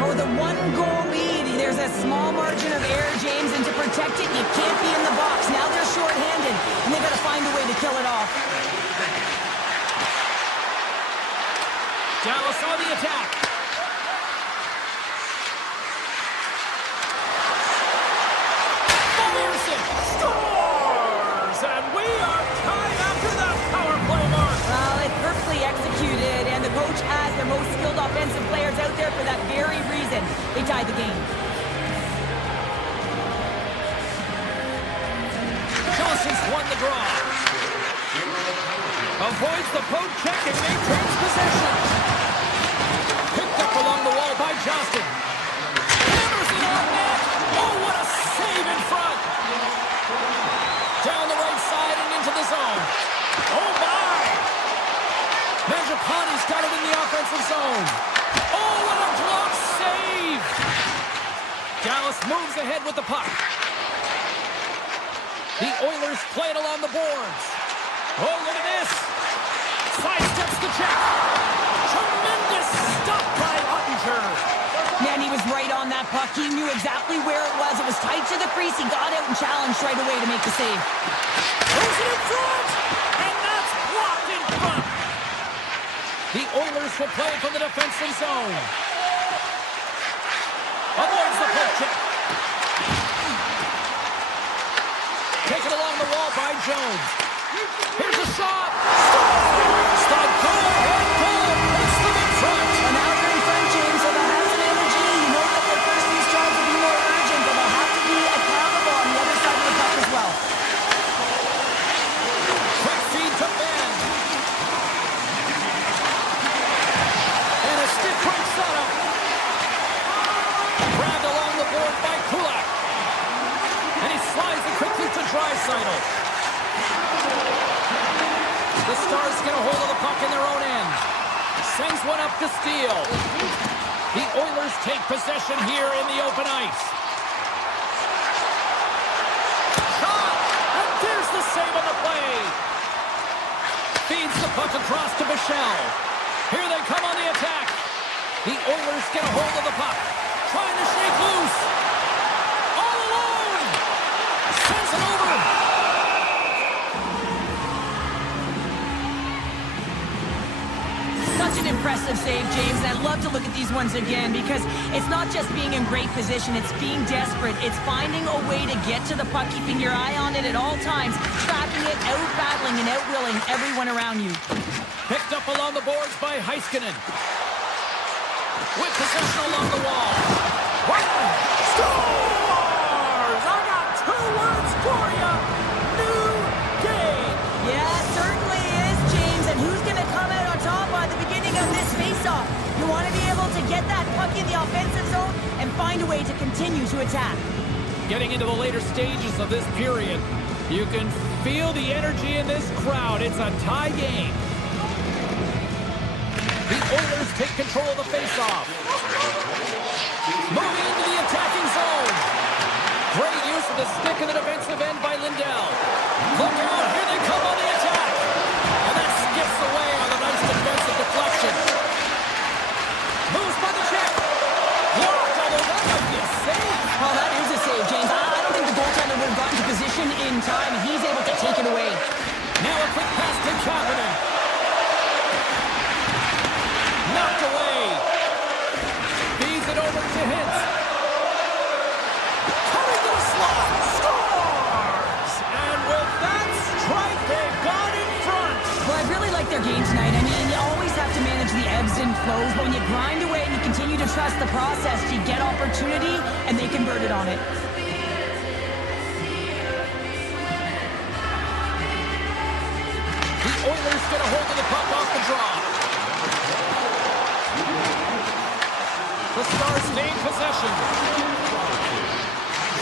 Oh, the 1-goal lead. There's a small margin of error, James, and to protect it, you can't be in the box. Now they're shorthanded, and they've got to find a way to kill it off. Dallas on the attack. Myerson scores! And we are tied after that power play mark. Well, it's perfectly executed, and the coach has their most skilled offensive players out there for that very reason. They tied the game. Johnson's won the draw. Avoids the poke check and maintains possession. Picked up along the wall by Johnston. Hammers it on net. Oh, what a save in front. Down the right side and into the zone. Oh, my. Mangiapane's got it in the offensive zone. Oh, what a block save. Dallas moves ahead with the puck. The Oilers play it along the boards. Oh, look at this. Sidesteps the check. Tremendous stop by Ottinger. Man, he was right on that puck. He knew exactly where it was. It was tight to the crease. He got out and challenged right away to make the save. Throws it in front. And that's blocked in front. The Oilers will play it from the defensive zone. Avoids the poke check. Taken along the wall by Jones. Here's a shot. Scores! The go-ahead goal puts them in front. And now they're in front, James, so they'll have some energy. You know that their first few strides will be more urgent, but they'll have to be accountable on the other side of the puck as well. Quick feed to Ben. Draisaitl. The Stars get a hold of the puck in their own end. Sends one up to steal. The Oilers take possession here in the open ice. Shot! And there's the save on the play. Feeds the puck across to Bichelle. Here they come on the attack. The Oilers get a hold of the puck. Trying to shake loose. All alone. Sends it over. Such an impressive save, James, and I'd love to look at these ones again because it's not just being in great position, it's being desperate. It's finding a way to get to the puck, keeping your eye on it at all times, tracking it, out-battling and out-willing everyone around you. Picked up along the boards by Heiskanen. With possession along the wall. Scores! I got 2 words for you. New game. Yeah, certainly is, James. And who's going to come out on top by the beginning of this faceoff? You want to be able to get that puck in the offensive zone and find a way to continue to attack. Getting into the later stages of this period, you can feel the energy in this crowd. It's a tie game. The Oilers take control of the faceoff. Moving into the attacking zone. Great use of the stick in the defensive end by Lindell. Look out, here they come on the attack. And that skips away on a nice defensive deflection. Moves by the check. Blocked, although that might be a save. Well, that is a save, James. I don't think the goaltender would have gotten to position in time, and he's able to take it away. Now a quick pass to Kapanen. Knocked away. Feeds it over to Hintz. Coming to the slot. Scores! And with that strike, they've got in front. Well, I really like their game tonight. I mean, you always have to manage the ebbs and flows, but when you grind away and you continue to trust the process, you get opportunity, and they converted on it. The Oilers get a hold of the puck off the draw. The Stars stay in possession.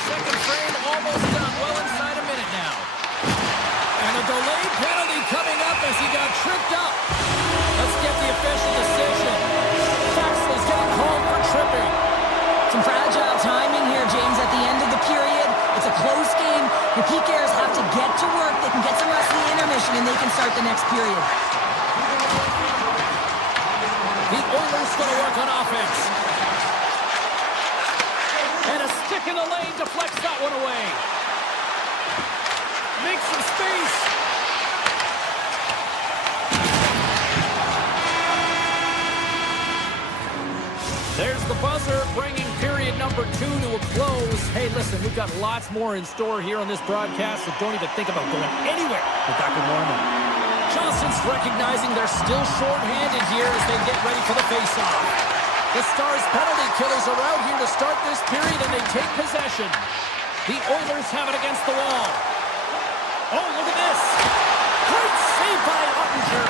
Second frame almost done. Well inside a minute now. And a delayed penalty coming up as he got tripped up. Let's get the official decision. Faxley's getting called for tripping. Some fragile timing here, James, at the end of the period. It's a close game. The PKers have to get to work. They can get some rest in the intermission, and they can start the next period. The Oilers going to work on offense. And a stick in the lane deflects that one away. Makes some space. There's the buzzer, bringing period number 2 to a close. Hey, listen, we've got lots more in store here on this broadcast, so don't even think about going anywhere. We're back with more in a moment. Johnson's recognizing they're still short-handed here as they get ready for the face-off. The Stars penalty killers are out here to start this period, and they take possession. The Oilers have it against the wall. Oh, look at this. Great save by Ottinger.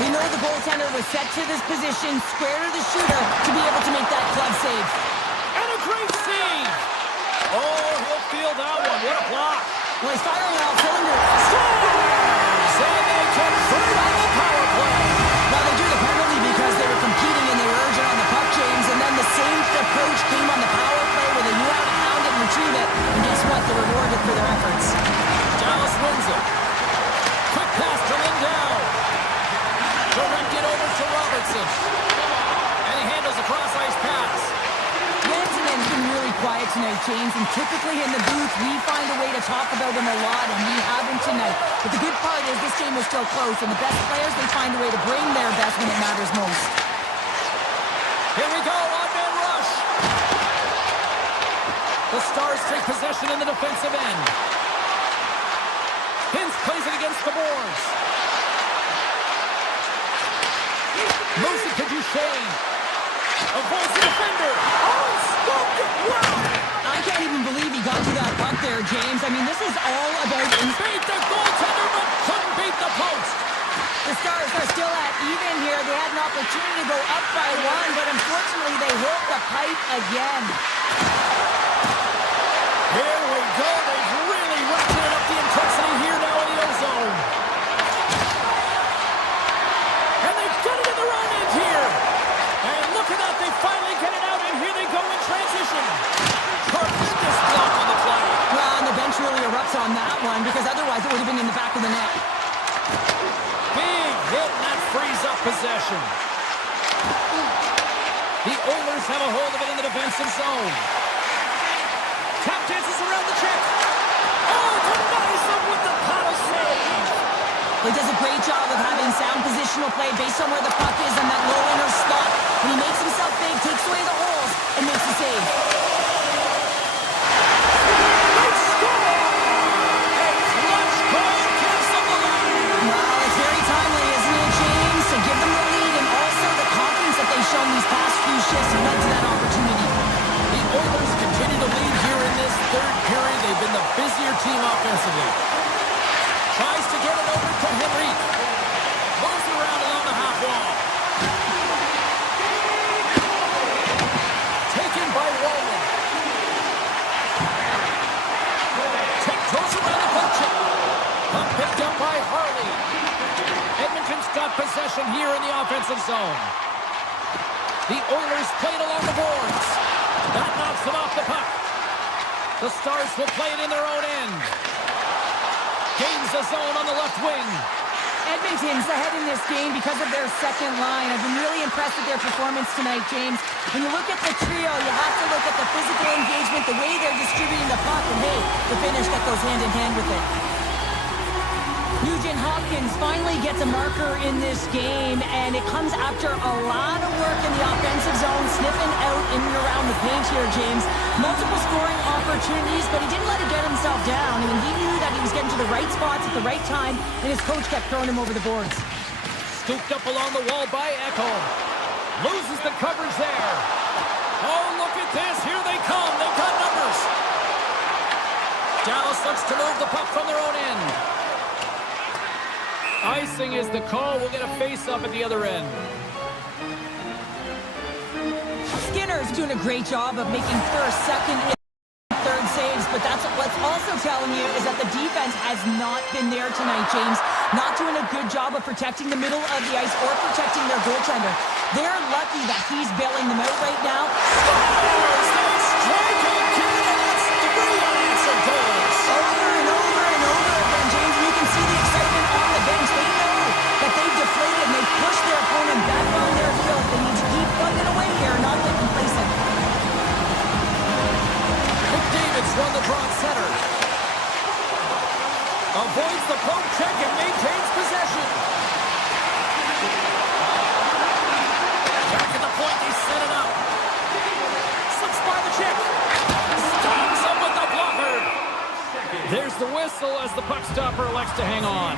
We know the goaltender was set to this position, square to the shooter, to be able to make that glove save. And a great save. Oh, he'll feel that one. What a block. Well, he's firing on all cylinders. Scores! And they convert on the power play. Now, they drew the penalty because they were competing and they were urgent on the puck, James, and then the same approach came on the power play where they knew how to hound it and retrieve it. And guess what? They're rewarded for their efforts. Dallas wins it. Quick pass to Lindell. Directed over to Robertson. And he handles a cross-ice pass. Rantanen's been really quiet tonight, James, and typically in the booth, we find a way to talk about him a lot, and we have him tonight. But the good part is this game was still close, and the best players, they find a way to bring their best when it matters most. Here we go, on-man rush. The Stars take possession in the defensive end. Hintz plays it against the boards. Moves it to Duchesne. Avoids the defender. Oh, scoped it. Wow. I can't even believe he got to that puck there, James. I mean, this is all about... Beat the goaltender, but couldn't beat the post. The Stars are still at even here. They had an opportunity to go up by 1, but unfortunately, they hit the pipe again. Here we go. They've really ratcheted up one because otherwise it would have been in the back of the net. Big hit, and that frees up possession. The Oilers have a hold of it in the defensive zone. Tap dances around the check. Oh, denies him with the paddle save. He does a great job of having sound positional play based on where the puck is in that low inner slot. And he makes himself big, takes away the holes, and makes the save. They score! A clutch goal gives them the lead. Well, it's very timely, isn't it, James? To give them the lead and also the confidence that they've shown these past few shifts led to that opportunity. The Oilers continue to lead here in this third period. They've been the busier team offensively. Tries to get it over to Henry. Moves around along the half wall. Taken by Wallman. Tiptoes around the puck chip. Puck picked up by Harley. Edmonton's got possession here in the offensive zone. The Oilers played along the boards. That knocks them off the puck. The Stars will play it in their own end. Gains the zone on the left wing. Edmonton's ahead in this game because of their second line. I've been really impressed with their performance tonight, James. When you look at the trio, you have to look at the physical engagement, the way they're distributing the puck, and hey, the finish that goes hand in hand with it. Nugent Hopkins finally gets a marker in this game, and it comes after a lot of work in the offensive zone, sniffing out in and around the paint here, James. Multiple scoring opportunities, but he didn't let it get himself down. I mean, he knew that he was getting to the right spots at the right time, and his coach kept throwing him over the boards. Scooped up along the wall by Ekholm. Loses the coverage there. Oh, look at this. Here they come. They've got numbers. Dallas looks to move the puck from their own end. Icing is the call. We'll get a face-up at the other end. Skinner's doing a great job of making first, second, and third saves, but that's what's also telling you is that the defense has not been there tonight, James. Not doing a good job of protecting the middle of the ice or protecting their goaltender. They're lucky that he's bailing them out right now. Scores! They strike again, and that's 3 unanswered goals. Over and over and over again, James, and you can see the excitement on the bench. They know that they've deflated and they've pushed their opponent back on their heels. They need to keep plugging away here, not get complacent. McDavid's won the draw at center. Avoids the poke check and maintains possession. Back at the point, they set it up. Slips by the check. Stops him with the blocker. There's the whistle as the puck stopper elects to hang on.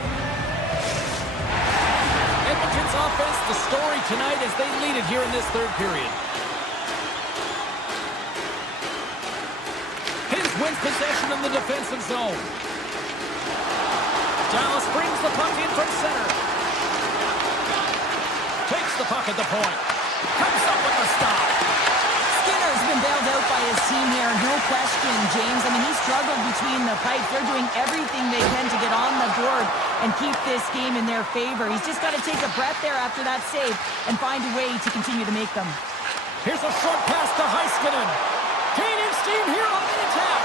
Edmonton's offense, the story tonight as they lead it here in this third period. His wins possession in the defensive zone. Dallas brings the puck in from center. Takes the puck at the point. Comes up with the stop. Skinner's been bailed out by his team here, no question, James. I mean, he struggled between the pipes. They're doing everything they can to get on the board and keep this game in their favor. He's just got to take a breath there after that save and find a way to continue to make them. Here's a short pass to Heiskanen. Gaining steam here on the attack.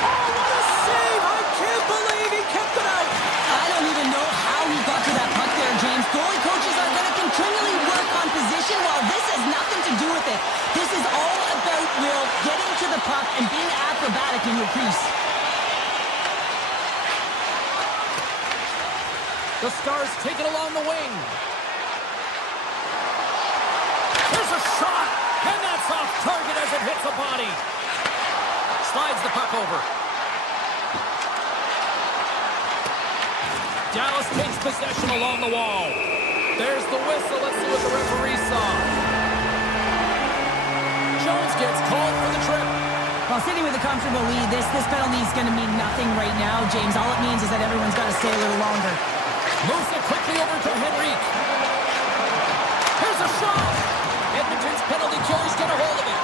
Oh, what a save! I can't believe he kept it out. I don't even know how he got to that puck there, James. Goalie coaches are going to continually work on position while this has nothing to do with it. This is all about, Will, getting to the puck and being acrobatic in your crease. The Stars take it along the wing. There's a shot, and that's off target as it hits a body. Slides the puck over. Dallas takes possession along the wall. There's the whistle. Let's see what the referee saw. Jones gets called for the trip. While sitting with a comfortable lead, this penalty is going to mean nothing right now, James. All it means is that everyone's got to stay a little longer. Moves it quickly over to Henrique. Here's a shot. Edmonton's penalty killers get a hold of it.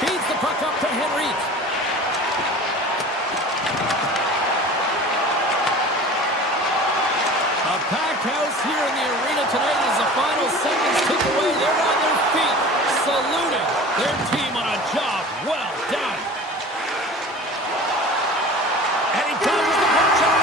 Feeds the puck up to Henrique. A packed house here in the arena tonight as the final seconds tick away. They're on their feet, saluting their team on a job well done. And he covers the puck check.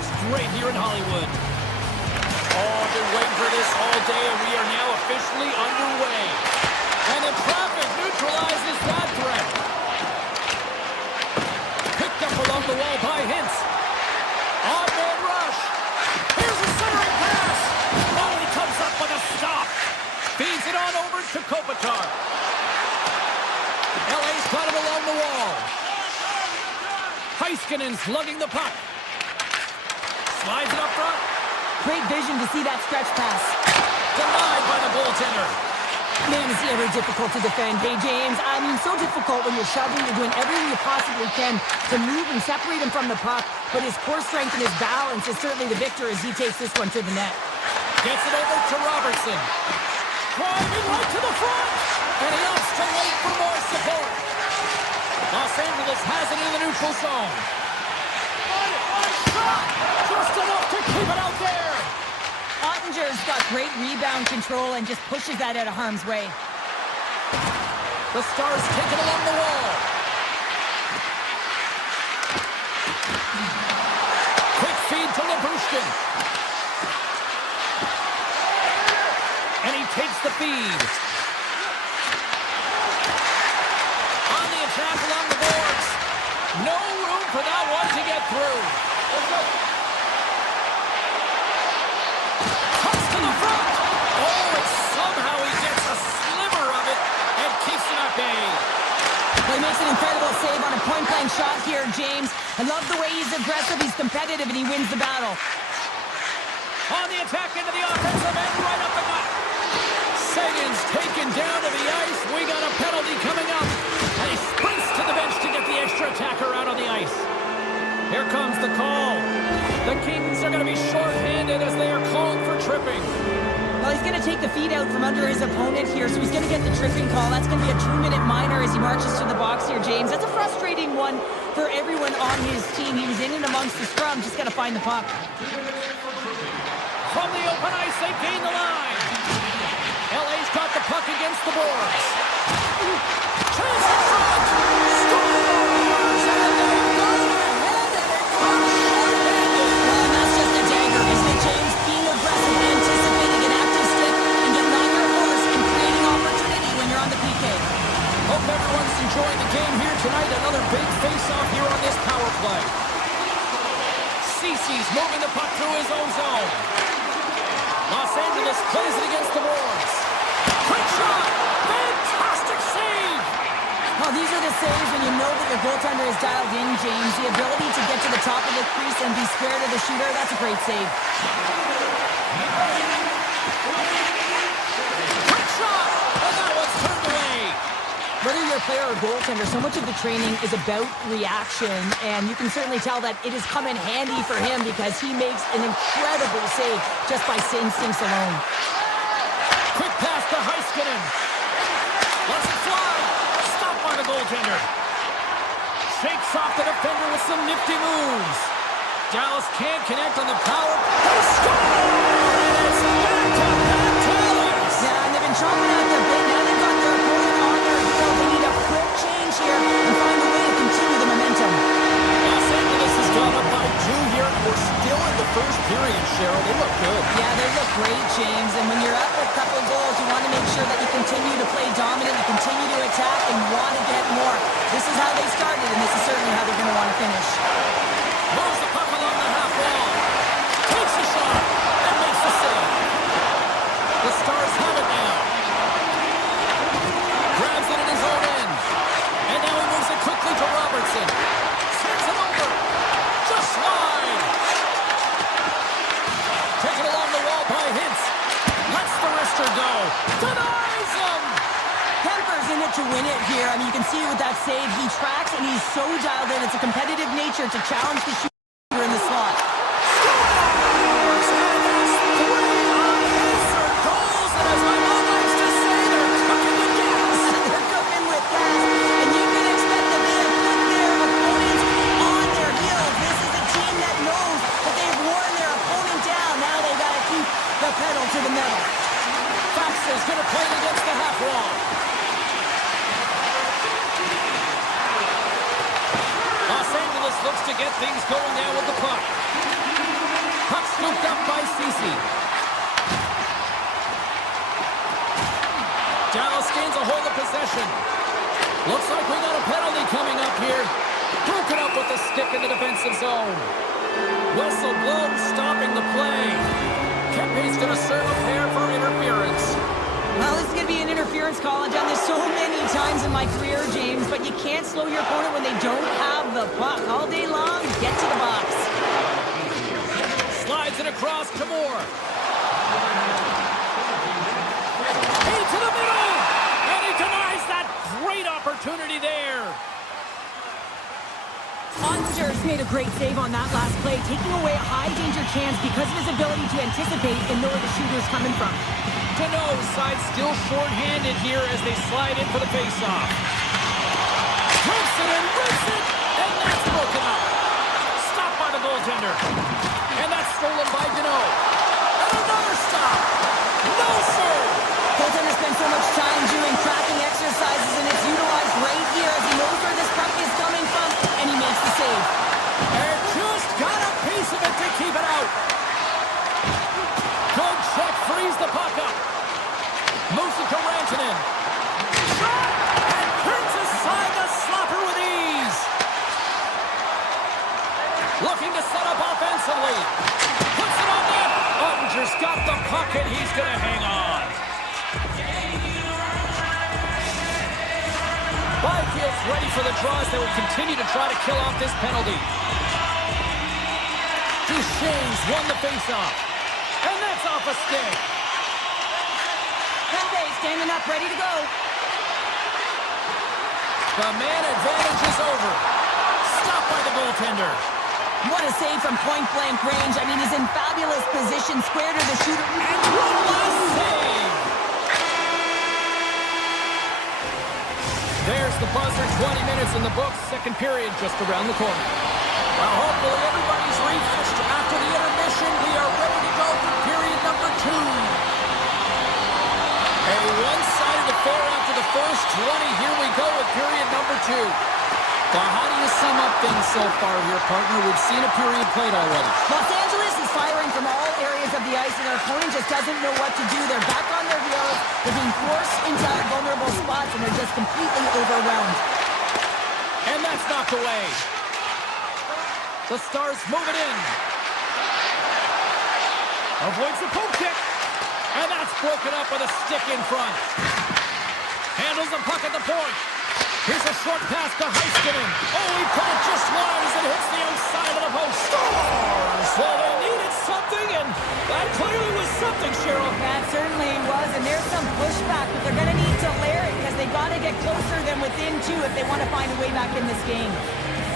looks great here in Hollywood. Oh, I've been waiting for this all day, and we are now officially underway. And the traffic neutralizes that threat. Picked up along the wall by Hintz. On-man rush. Here's a centering pass. Oh, he comes up with a stop. Feeds it on over to Kopitar. LA's got him along the wall. Heiskanen's lugging the puck. Slides it up front. Great vision to see that stretch pass. Denied by the goaltender. Man, is he ever difficult to defend. Hey, James, I mean, so difficult when you're shoving. You're doing everything you possibly can to move and separate him from the puck. But his core strength and his balance is certainly the victor as he takes this one to the net. Gets it over to Robertson. Driving right to the front. And he opts to wait for more support. Los Angeles has it in the neutral zone. Shot! Just enough to keep it out there. Ottinger's got great rebound control and just pushes that out of harm's way. The Stars take it along the wall. Quick feed to Labushkin. And he takes the feed. On the attack along the boards. No room for that one to get through. Cuts to the front. Oh, and somehow he gets a sliver of it and keeps it at bay. Well, he makes an incredible save on a point-blank shot here, James. I love the way he's aggressive, he's competitive, and he wins the battle. On the attack into the offensive end, right up the gut. Sagan's taken down to the ice. We got a penalty coming up. And he sprints to the bench to get the extra attacker out on the ice. Here comes the call. The Kings are going to be shorthanded as they are called for tripping. Well, he's going to take the feed out from under his opponent here, so he's going to get the tripping call. That's going to be a 2-minute minor as he marches to the box here, James. That's a frustrating one for everyone on his team. He was in and amongst the scrum, just got to find the puck. From the open ice, they gain the line. LA's got the puck against the boards. Chance in front. Scores! And they've gone ahead, and it comes short-handed. Well, and that's just a dagger, isn't it, James? Being aggressive, anticipating an active stick, and getting on your horse and creating opportunity when you're on the PK. Hope everyone's enjoying the game here tonight. Another big face-off here on this power play. Cece's moving the puck through his own zone. Los Angeles plays it against the boards. Quick shot! Fantastic save! Well, these are the saves when you know that your goaltender is dialed in, James. The ability to get to the top of the crease and be square to the shooter, that's a great save. Quick shot! And that one's turned away. Whether you're a player or goaltender, so much of the training is about reaction, and you can certainly tell that it has come in handy for him because he makes an incredible save just by instincts alone. Quick pass to Heiskanen. Lets it fly. Stop by the goaltender. Shakes off the defender with some nifty moves. Dallas can't connect on the power. They score! And it's back to back tallies. Yeah, and they've been chopping out the bit. Now they've got their opponent on their heel. They need a quick change here and find a way to continue the momentum. Los Angeles has gone up by 2 here, and we're still in the first period, Cheryl. They look good. Yeah, they look great, James. And when you're up a couple goals, you want to make sure that you continue to play dominant, you continue to attack, and want to get more. This is how they started, and this is certainly how they're going to want to finish. Moves the puck along the half wall. Takes a shot and makes the save. The Stars have it now. Grabs it in his own end. And now he moves it quickly to Robertson. Sends it over. Just wide. Taken along the wall by Hintz. Lets the wrister go. Denies him. Kemper's in it to win it here. I mean, you can see with that save, he tracks and he's so dialed in. It's a competitive nature to challenge the shooter in the slot. Scores! And that's 3 unanswered goals. And as my mom likes to say, they're cooking with gas. They're cooking with gas, and you can expect that they have put their opponents on their heels. This is a team that knows that they've worn their opponent down. Now they got to keep the pedal to the metal. Faxer's going to play it against the half wall. Los Angeles looks to get things going now with the puck. Scooped up by Cece. Dallas gains a hold of possession. Looks like we got a penalty coming up here. Broken up with the stick in the defensive zone. Whistle blows, stopping the play. Kempe's going to serve a pair for interference. Well, this is going to be an interference call. I've done this so many times in my career, James, but you can't slow your opponent when they don't have the puck. All day long, get to the box. Slides it across to Moore. Into the middle! And he denies that great opportunity there. Ottinger's made a great save on that last play, taking away a high-danger chance because of his ability to anticipate and know where the shooter's coming from. Cano's side still short-handed here as they slide in for the face-off. Rips it and rips it, and that's broken up. Stopped by the goaltender. And that's stolen by Cano. And another stop. No, sir. Goaltender spends so much time doing tracking exercises, and it's utilized right here as he knows where this puck is coming from, and he makes the save. And just got a piece of it to keep it out. Good check, frees the puck up. Moves it to Rantanen. Shot! And turns aside the slapper with ease. Looking to set up offensively. Puts it on net. Ottinger's got the puck, and he's going to hang on. Byfield's ready for the draws. They will continue to try to kill off this penalty. Duchesne's won the faceoff. And that's off a stick. Kempe standing up, ready to go. The man advantage is over. Stopped by the goaltender. What a save from point-blank range. I mean, he's in fabulous position, square to the shooter. And one last save. There's the buzzer. 20 minutes in the books. Second period just around the corner. Well, hopefully everybody's refreshed after the intermission. We are ready to go for period number 2. A one-sided affair after the first 20. Here we go with period number 2. Well, how do you sum up things so far here, partner? We've seen a period played already. Los Angeles is firing from all areas of the ice, and their opponent just doesn't know what to do. They're back on their heels. They're being forced into vulnerable spots, and they're just completely overwhelmed. And that's knocked away. The Stars move it in. Avoids the poke kick. And that's broken up with a stick in front. Handles the puck at the point. Here's a short pass to Heiskanen. Oh, he put it just wide as it hits the outside of the post. Stars! Well, they needed something, and that clearly was something, Cheryl. That certainly was, and there's some pushback, but they're going to need to layer it because they've got to get closer than within 2 if they want to find a way back in this game.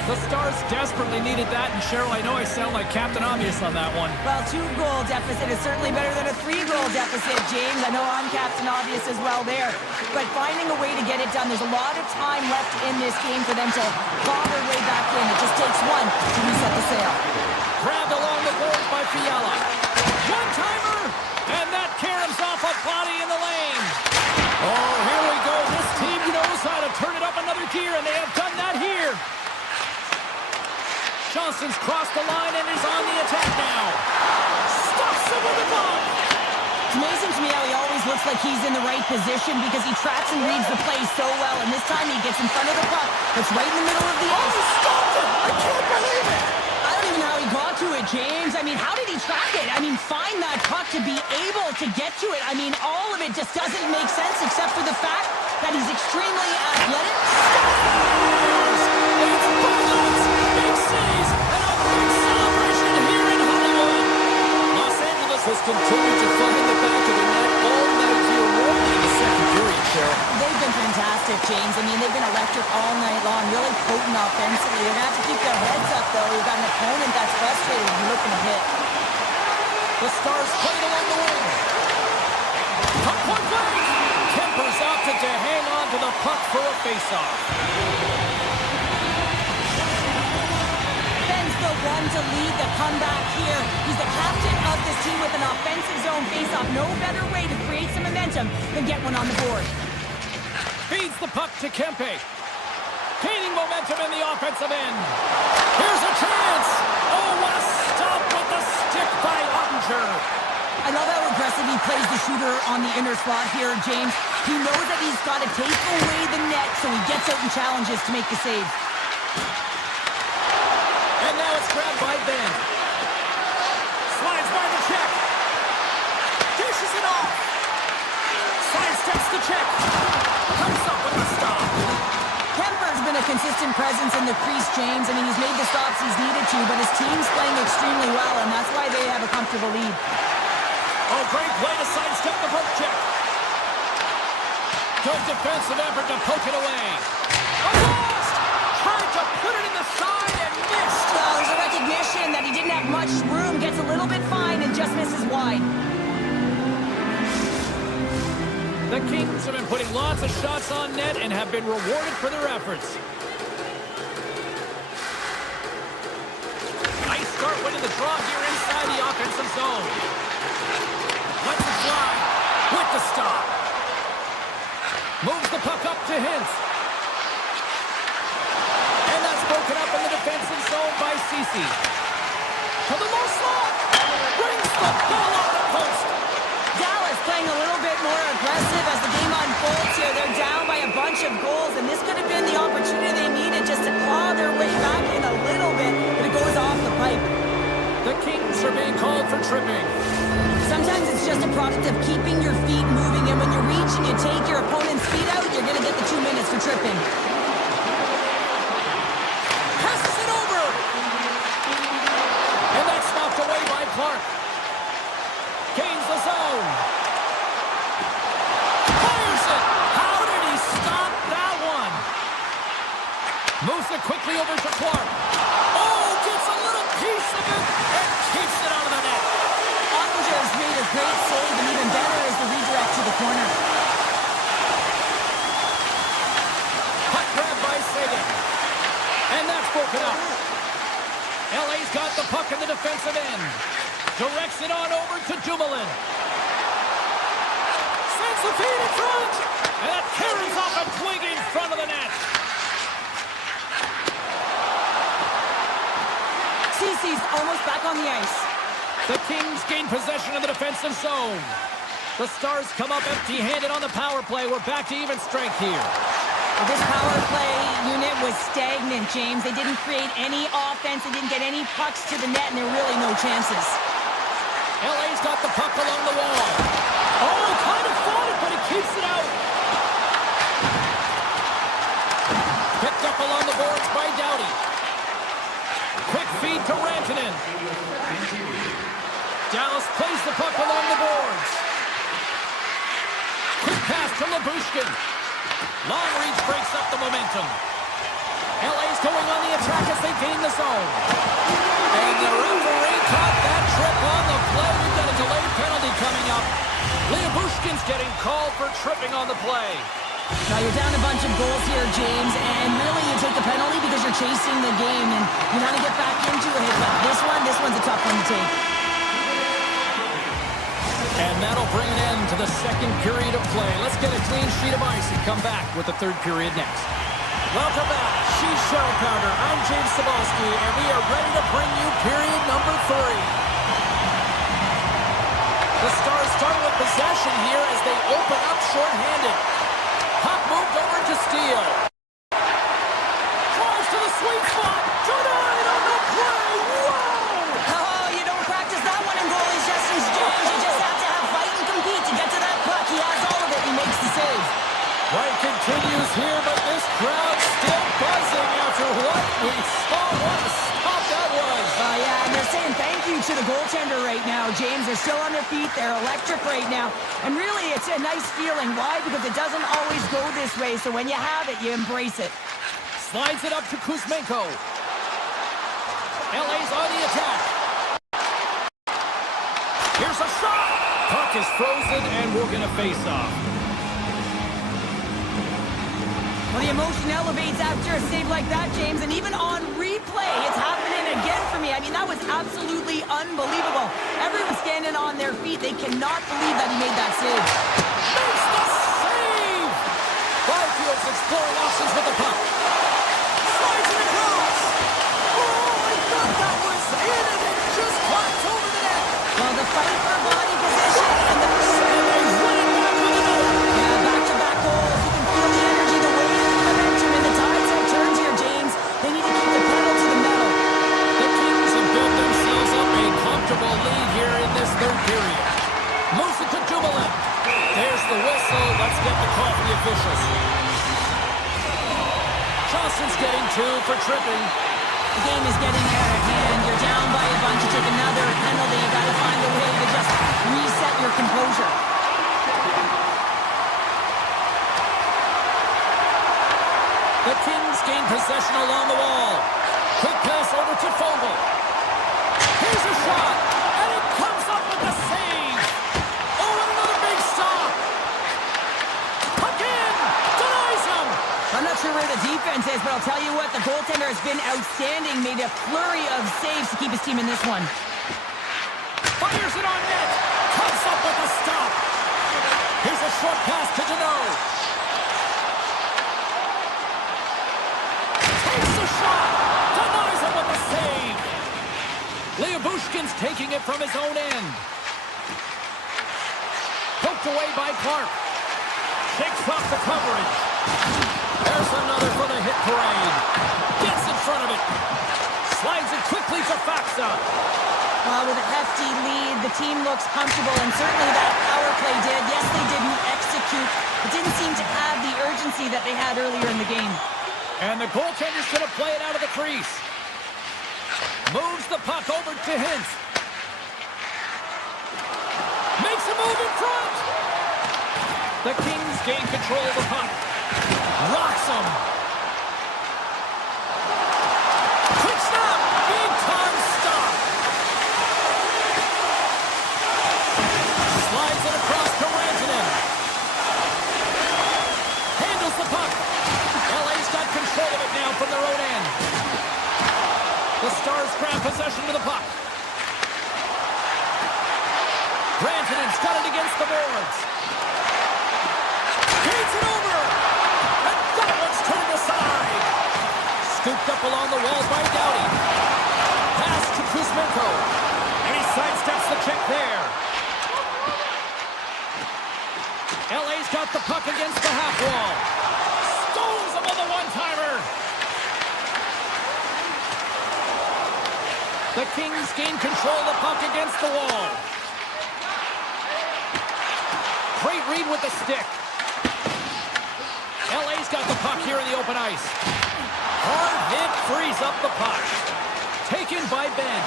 The Stars desperately needed that, and Cheryl, I know I sound like Captain Obvious on that one. Well, 2-goal deficit is certainly better than a 3-goal deficit, James. I know I'm Captain Obvious as well there. But finding a way to get it done, there's a lot of time left in this game for them to claw their way back in. It just takes one to reset the sail. Grabbed along the boards by Fiala. One-timer, and that caroms off a body in the lane. Oh, here we go. This team knows how to turn it up another gear, and they have done that here. Johnson's crossed the line and is on the attack now. Stops him with the glove. It's amazing to me how he always looks like he's in the right position because he tracks and reads the play so well. And this time he gets in front of the puck. It's right in the middle of the ice. Oh, he stopped it! I can't believe it! I don't even know how he got to it, James. I mean, how did he track it? I mean, find that puck to be able to get to it. I mean, all of it just doesn't make sense except for the fact that he's extremely athletic. It's bullets! Big saves! And a big celebration here in Hollywood! Los Angeles has continued to find the back of the net all night here, rolling in the second period, Cheryl. They've been fantastic, James. I mean, they've been electric all night long, really potent offensively. They're going to have to keep their heads up, though. You've got an opponent that's frustrated and looking to hit. The Stars played along the wing. Puck point blank! Kemper's opted to hang on to the puck for a faceoff. Ben's the one to lead the comeback here. He's the captain of this team with an offensive zone faceoff. No better way to create some momentum than get one on the board. Feeds the puck to Kempe. Gaining momentum in the offensive end. Here's a chance. Oh, what a stop with the stick by Ottinger. I love how aggressive he plays the shooter on the inner slot here, James. He knows that he's got to take away the net, so he gets out and challenges to make the save. And now it's grabbed by Ben. Slides by the check. Dishes it off. Sidesteps the check. Comes up with a stop. Kemper's been a consistent presence in the crease, James. I mean, he's made the stops he's needed to, but his team's playing extremely well, and that's why they have a comfortable lead. Oh, great play to sidestep the poke check. Good defensive effort to poke it away. A lost! Tried to put it in the side and missed. Well, there's a recognition that he didn't have much room, gets a little bit fine, and just misses wide. The Kings have been putting lots of shots on net and have been rewarded for their efforts. Nice start winning the draw here inside the offensive zone. Lets it fly with the stop. Moves the puck up to Hintz. And that's broken up in the defensive zone by Ceci. To the low slot. Brings the ball on the post. Dallas playing a little bit more aggressive as the game unfolds here. They're down by a bunch of goals, and this could have been the opportunity they needed just to claw their way back in a little bit, but it goes off the pipe. The Kings are being called for tripping. Sometimes it's just a product of keeping your feet moving, and when you reach and you take your opponent's feet out, you're going to get the 2 minutes for tripping. Passes it over. And that's knocked away by Clark. Gains the zone. Fires it. How did he stop that one? Moves it quickly over to Clark. Oh, gets a little piece of it and keeps it out of the net. Ottinger's made a great save, and even better is the redirect to the corner. Puck grab by Sagan. And that's broken up. LA's got the puck in the defensive end. Directs it on over to Dumoulin. Sends the feed in front. And that carries off a twig in front of the net. Ceci's almost back on the ice. The Kings gain possession of the defensive zone. The Stars come up empty-handed on the power play. We're back to even strength here. Well, this power play unit was stagnant, James. They didn't create any offense. They didn't get any pucks to the net, and there were really no chances. LA's got the puck along the wall. Oh, kind of fought it, but he keeps it out. Picked up along the boards by Doughty. Quick feed to Rantanen. Dallas plays the puck along the boards. Quick pass to Lyubushkin. Long reach breaks up the momentum. LA's going on the attack as they gain the zone. And the referee caught that trip on the play. We've got a delayed penalty coming up. Lyubushkin's getting called for tripping on the play. Now you're down a bunch of goals here, James, and really you take the penalty because you're chasing the game and you want to get back into it. But this one's a tough one to take. And that'll bring an end to the second period of play. Let's get a clean sheet of ice and come back with the third period next. Welcome back. She's Cheryl Pounder. I'm James Cebulski, and we are ready to bring you period number 3. The Stars start with possession here as they open up shorthanded. Puck moved over to Steele. Drives to the sweet spot. Denied on the play. Whoa! Oh, you don't practice that one in goalie sessions, James. You just have to have fight and compete to get to that puck. He has all of it. He makes the save. Play continues here, but this crowd still buzzing after what we saw. What a stop that was. Yeah, and they're saying thank you to the goaltender right now, James. They're still on their feet. They're electric right now. And really, it's a nice feeling. Why? Because it doesn't always go this way. So when you have it, you embrace it. Slides it up to Kuzmenko. LA's on the attack. Here's a shot. Puck is frozen, and we're going to face off. Well, the emotion elevates after a save like that, James, and even on replay, it's happening again for me. I mean, that was absolutely unbelievable. Everyone's standing on their feet. They cannot believe that he made that save. Makes the save! Byfield's exploring options with the puck. Slides it across. Oh, I thought that was in, and it just climbs over the net. fight for body position, and the back-to-back goals. You can feel the energy, the weight, the momentum, and the tides have turned here, James. They need to keep the pedal to the metal. The Kings have built themselves up a comfortable lead here in this third period. Moves it to Dumoulin. There's the whistle. Let's get the call from the officials. Johnson's getting 2 for tripping. The game is getting out of hand. You're down by a bunch. You take another penalty. You got to find a way to just reset your composure. The Kings gain possession along the wall. Quick pass over to Fogle. Here's a shot, and it comes up with the save. Oh, and another big stop. Puck in, denies him. I'm not sure where the defense is, but I'll tell you what, the goaltender has been outstanding. Made a flurry of saves to keep his team in this one. Fires it on net. Comes up with a stop. Here's a short pass to Deneau. Takes a shot. Denies him with a save. Bushkin's taking it from his own end. Poked away by Clark. Shakes off the coverage. There's another for the hit parade. Gets in front of it. Slides it quickly to Faxa. Well, with a hefty lead, the team looks comfortable, and certainly that power play did. Yes, they didn't execute. It didn't seem to have the urgency that they had earlier in the game. And the goaltender's going to play it out of the crease. Moves the puck over to Hintz. Makes a move in front. The Kings gain control of the puck. Rocks him. Quick snap. Big time stop. Slides it across to Rantanen. Handles the puck. LA's got control of it now from their own end. The Stars grab possession of the puck. Rantanen's got it against the boards. Gains it over. And that one's turned aside. Scooped up along the wall by Doughty. Pass to Kuzmenko. And he sidesteps the check there. LA's got the puck against the half wall. Stones him on the one-timer. The Kings gain control of the puck against the wall. Great read with the stick. LA's got the puck here in the open ice. Hard hit frees up the puck. Taken by Ben.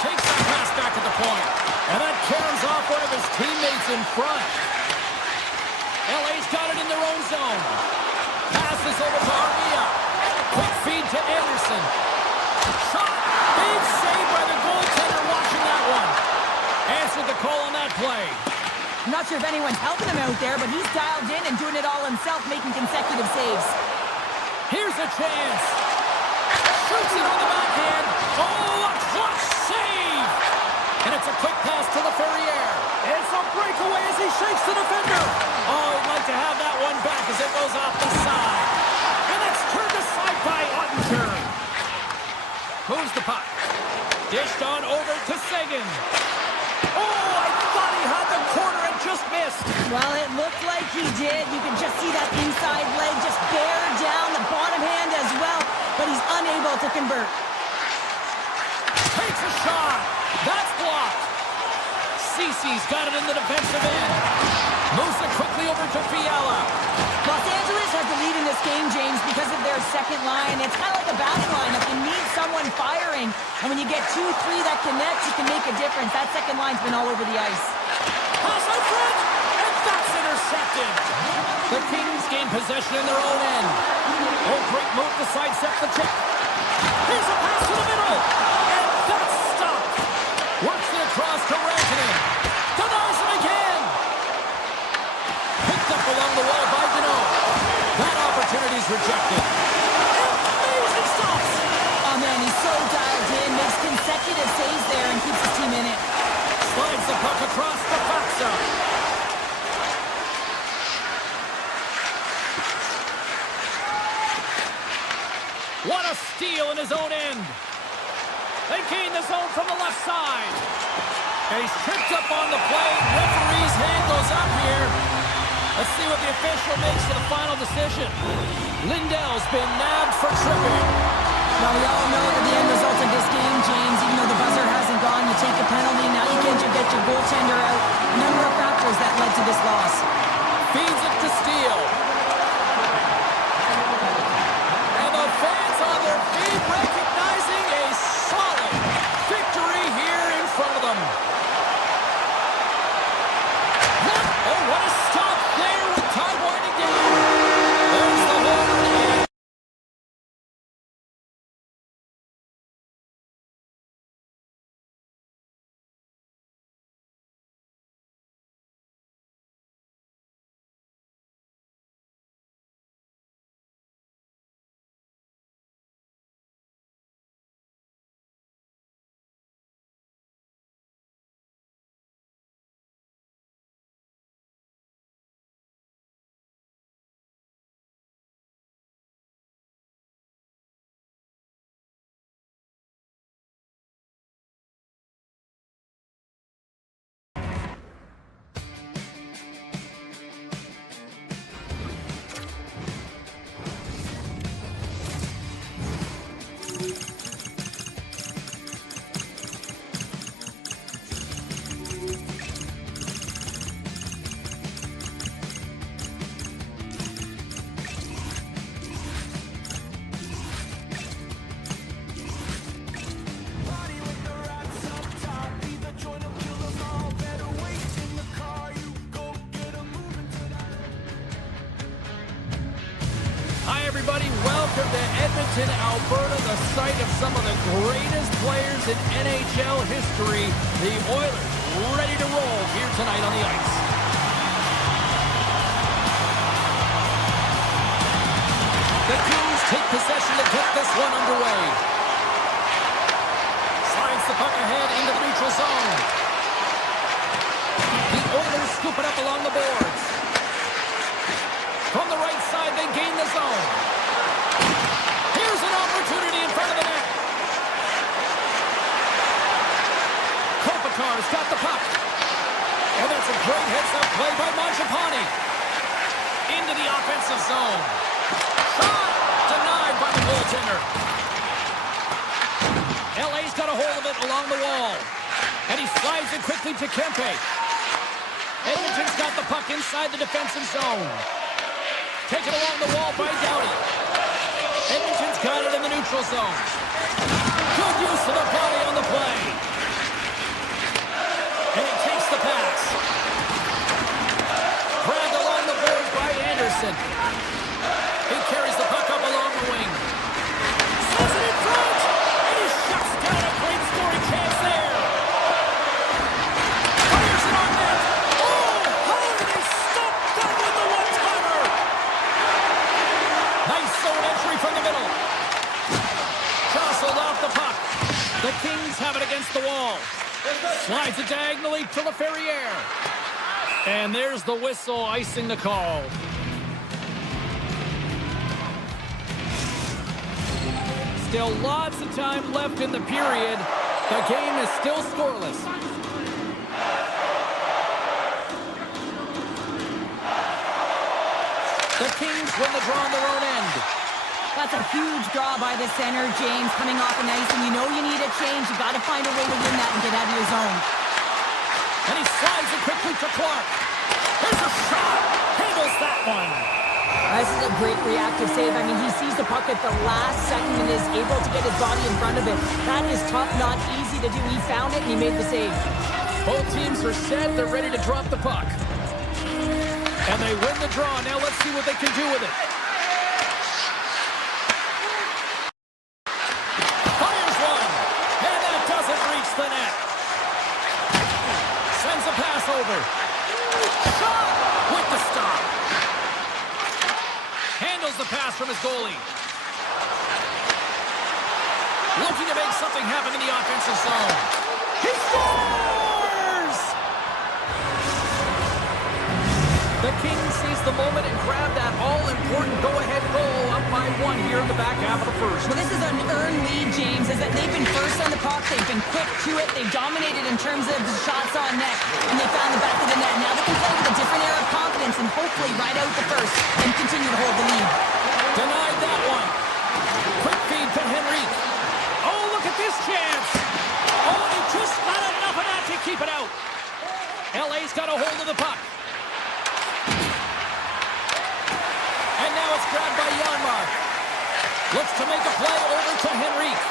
Takes that pass back at the point. And that caroms off one of his teammates in front. LA's got it in their own zone. Passes over to Armia. Quick feed to Anderson. Shot. Big save by the goaltender watching that one. Answered the call on that play. I'm not sure if anyone's helping him out there, but he's dialed in and doing it all himself, making consecutive saves. Here's a chance. Shoots it on the backhand. Oh, a clutch save. And it's a quick pass to LaFerriere. It's a breakaway as he shakes the defender. Oh, he'd like to have that one back as it goes off the side. And it's turned aside by Ottinger. Moves the puck. Dished on over to Seguin. Oh, I thought he had the corner and just missed. Well, it looked like he did. You can just see that inside leg just bear down the bottom hand as well, but he's unable to convert. Takes a shot. That's blocked. Cece's got it in the defensive end. Moves it quickly over to Fiala. Los Angeles has the lead in this game, James, because of their second line. It's kind of like a batting lineup. You need someone firing, and when you get 2-3 that connect, you can make a difference. That second line's been all over the ice. Pass out front, and that's intercepted. The Kings gain possession in their own end. Oh, great move to sidestep the check. Here's a pass to the middle, and that's stopped. Works it across to Rantanen. Denies him again. Picked up along the wall by Deneau. That opportunity's rejected. Amazing stops. Oh, man, he's so dialed in, makes consecutive saves there and keeps his team in it. Slides the puck across the Faxa. What a steal in his They gain the zone from the left side. And he's tripped up on the play. Referee's hand goes up here. Let's see what the official makes for the final decision. Lindell's been nabbed for tripping. Now, we all know that the end result of this game, James, even though the buzzer hasn't gone, you take a penalty, now you can't get your goaltender out. A number of factors that led to this loss. Feeds it to Steele. And the fans on their feet recognizing a solid victory here in front of them. Oh, what a stop there with time winding down. There's the horn. Everybody, welcome to Edmonton, Alberta, the site of some of the greatest players in NHL history. The Oilers ready to roll here tonight on the ice. The Kings take possession to get this one underway. Slides the puck ahead into the neutral zone. The Oilers scoop it up along the boards. From the right side, they gain the zone. Here's an opportunity in front of the net. Kopitar's got the puck. And that's a great heads-up play by Mangiapane. Into the offensive zone. Shot! Denied by the goaltender. LA's got a hold of it along the wall. And he slides it quickly to Kempe. Edmonton's got the puck inside the defensive zone. Taken along the wall by Doughty. Edmonton's got it in the neutral zone. Good use of the body on the play. And he takes the pass. Grabbed along the boards by Anderson. He carries the puck up along the wing. Sends it in front. And he shuts down a great scoring chance there. Fires it on net. Oh, how did he stop that with the one-timer? Nice zone entry from the middle. Jostled off the puck. The Kings have it against the wall. Slides it diagonally to LaFerriere. And there's the whistle icing the call. Still lots of time left in the period. The game is still scoreless. The Kings win the draw on their own end. That's a huge draw by the center, James, coming off an ice, and you know you need a change. You got to find a way to win that and get out of your zone. And he slides it quickly to Clark. There's a shot. Handles that one. This is a great reactive save. I mean, he sees the puck at the last second and is able to get his body in front of it. That is tough, not easy to do. He found it and he made the save. Both teams are set. They're ready to drop the puck. And they win the draw. Now let's see what they can do with it. Fires one. And that doesn't reach the net. Sends a pass over. Shot with the stop. Handles the pass from his goalie. Looking to make something happen in the offensive zone. He scores! The Kings seize the moment and grab that all-important go-ahead goal up by one here in the back half of the first. Well, this is an earned lead, James, as that they've been first on the puck. They've been quick to it. They've dominated in terms of the shots on net, and they found the back of the net. Now they can play with a different air of confidence and hopefully ride out the first and continue to hold the lead. Denied that one. Quick feed to Henrique. Oh, look at this chance. Oh, he just got enough of that to keep it out. LA's got a hold of the puck. And now it's grabbed by Janmark. Looks to make a play over to Henrique.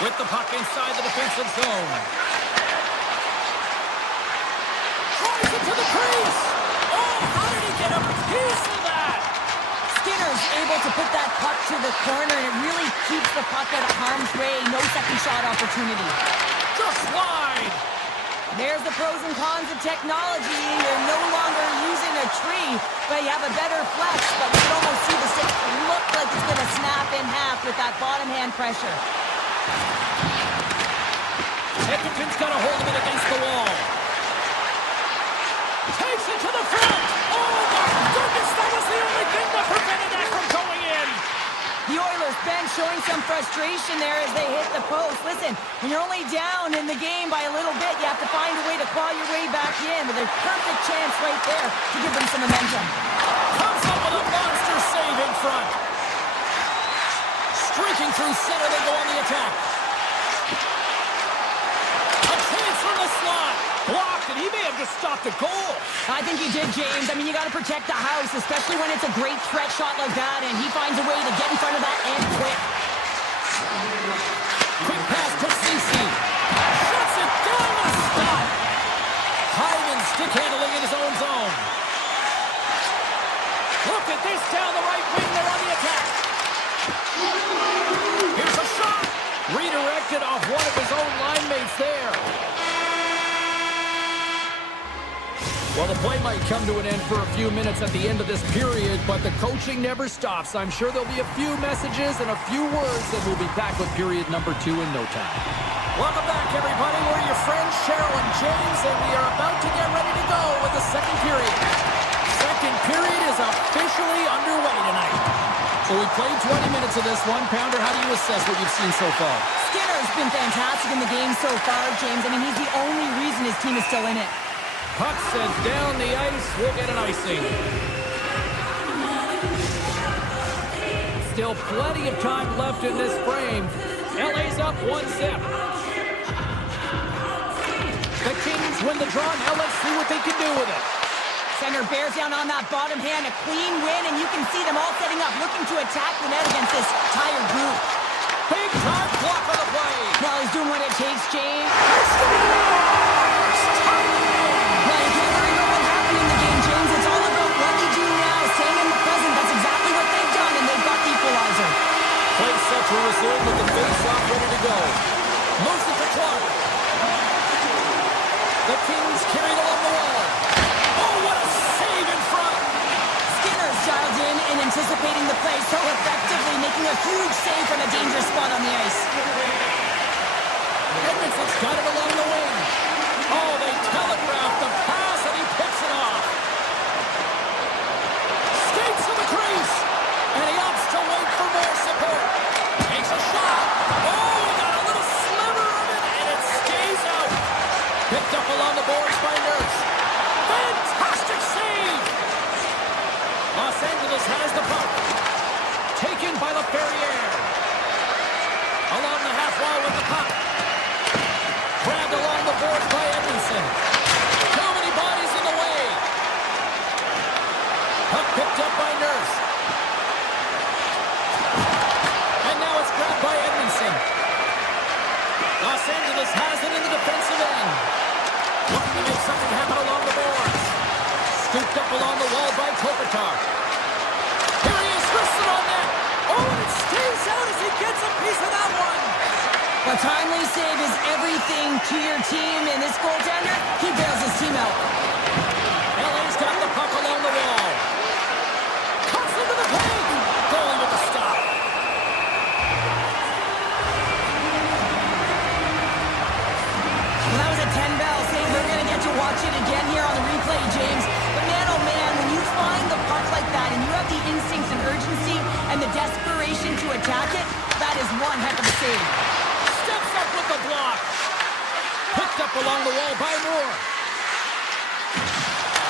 With the puck inside the defensive zone. Tries it to the crease. Oh, how did he get a piece of that? Skinner's able to put that puck to the corner, and it really keeps the puck out of harm's way. No second shot opportunity. Just slide. There's the pros and cons of technology. You're no longer using a tree, but you have a better flex. But we can almost see the stick look like it's going to snap in half with that bottom hand pressure. Edmonton's got a hold of it against the wall. Takes it to the front. Oh, my goodness, that was the only thing that prevented that from going in. The Oilers bench showing some frustration there as they hit the post. Listen, when you're only down in the game by a little bit, you have to find a way to claw your way back in. But there's a perfect chance right there to give them some momentum. Comes up with a monster save in front. Streaking through center, they go on the attack. A chance from the slot. Blocked, and he may have just stopped a goal. I think he did, James. I mean, you got to protect the house, especially when it's a great threat shot like that, and he finds a way to get in front of that and quick. Quick pass to Ceci. Shuts it down with a stop. Hyman stick handling in his own zone. Look at this down the right wing. They're on the attack. Here's a shot. Redirected off one of his own line mates there. Well, the play might come to an end for a few minutes at the end of this period, but the coaching never stops. I'm sure there'll be a few messages and a few words, and we'll be back with period number 2 in no time. Welcome back, everybody. We're your friends, Cheryl and James, and we are about to get ready to go with the second period. Second period is officially underway tonight. So we played 20 minutes of this one. Pounder, how do you assess what you've seen so far? Skinner's been fantastic in the game so far, James. I mean, he's the only reason his team is still in it. Puck sent down the ice. We'll get an icing. Still plenty of time left in this frame. LA's up 1-0. The Kings win the draw. Now let's see what they can do with it. Center bears down on that bottom hand. A clean win, and you can see them all setting up, looking to attack the net against this tired group. Big time block on the play. Well, he's doing what it takes, James. To resume with the face-off ready to go. Moves it to Clark. The Kings carried along the wall. Oh, what a save in front. Skinner's dialed in and anticipating the play so effectively, making a huge save from a dangerous spot on the ice. Edmondson's got it along the wing. Oh, they telegraphed the pass, and he picks it off. Skates to the crease, and he opts to wait for more support. Takes a shot. Oh, he got a little sliver of it, and it stays out. Picked up along the boards by Nurse. Fantastic save. Los Angeles has the puck. Taken by LaFerriere. Along the half wall with the puck. Grabbed along the boards by Edmondson. Too many bodies in the way. Puck picked up by Nurse. Grabbed by Edmondson. Los Angeles has it in the defensive end. Looking to make something happen along the boards. Scooped up along the wall by Kopitar. Here he is, wristed on net. Oh, and it stays out as he gets a piece of that one. A timely save is everything to your team, and this goaltender, he bails his team out. LA's got the puck along the wall. Cuts into the paint. Goalie with the stop. Well, that was a 10-bell save. We're going to get to watch it again here on the replay, James. But man, oh man, when you find the puck like that and you have the instincts and urgency and the desperation to attack it, that is one heck of a save. Steps up with along the wall by Moore.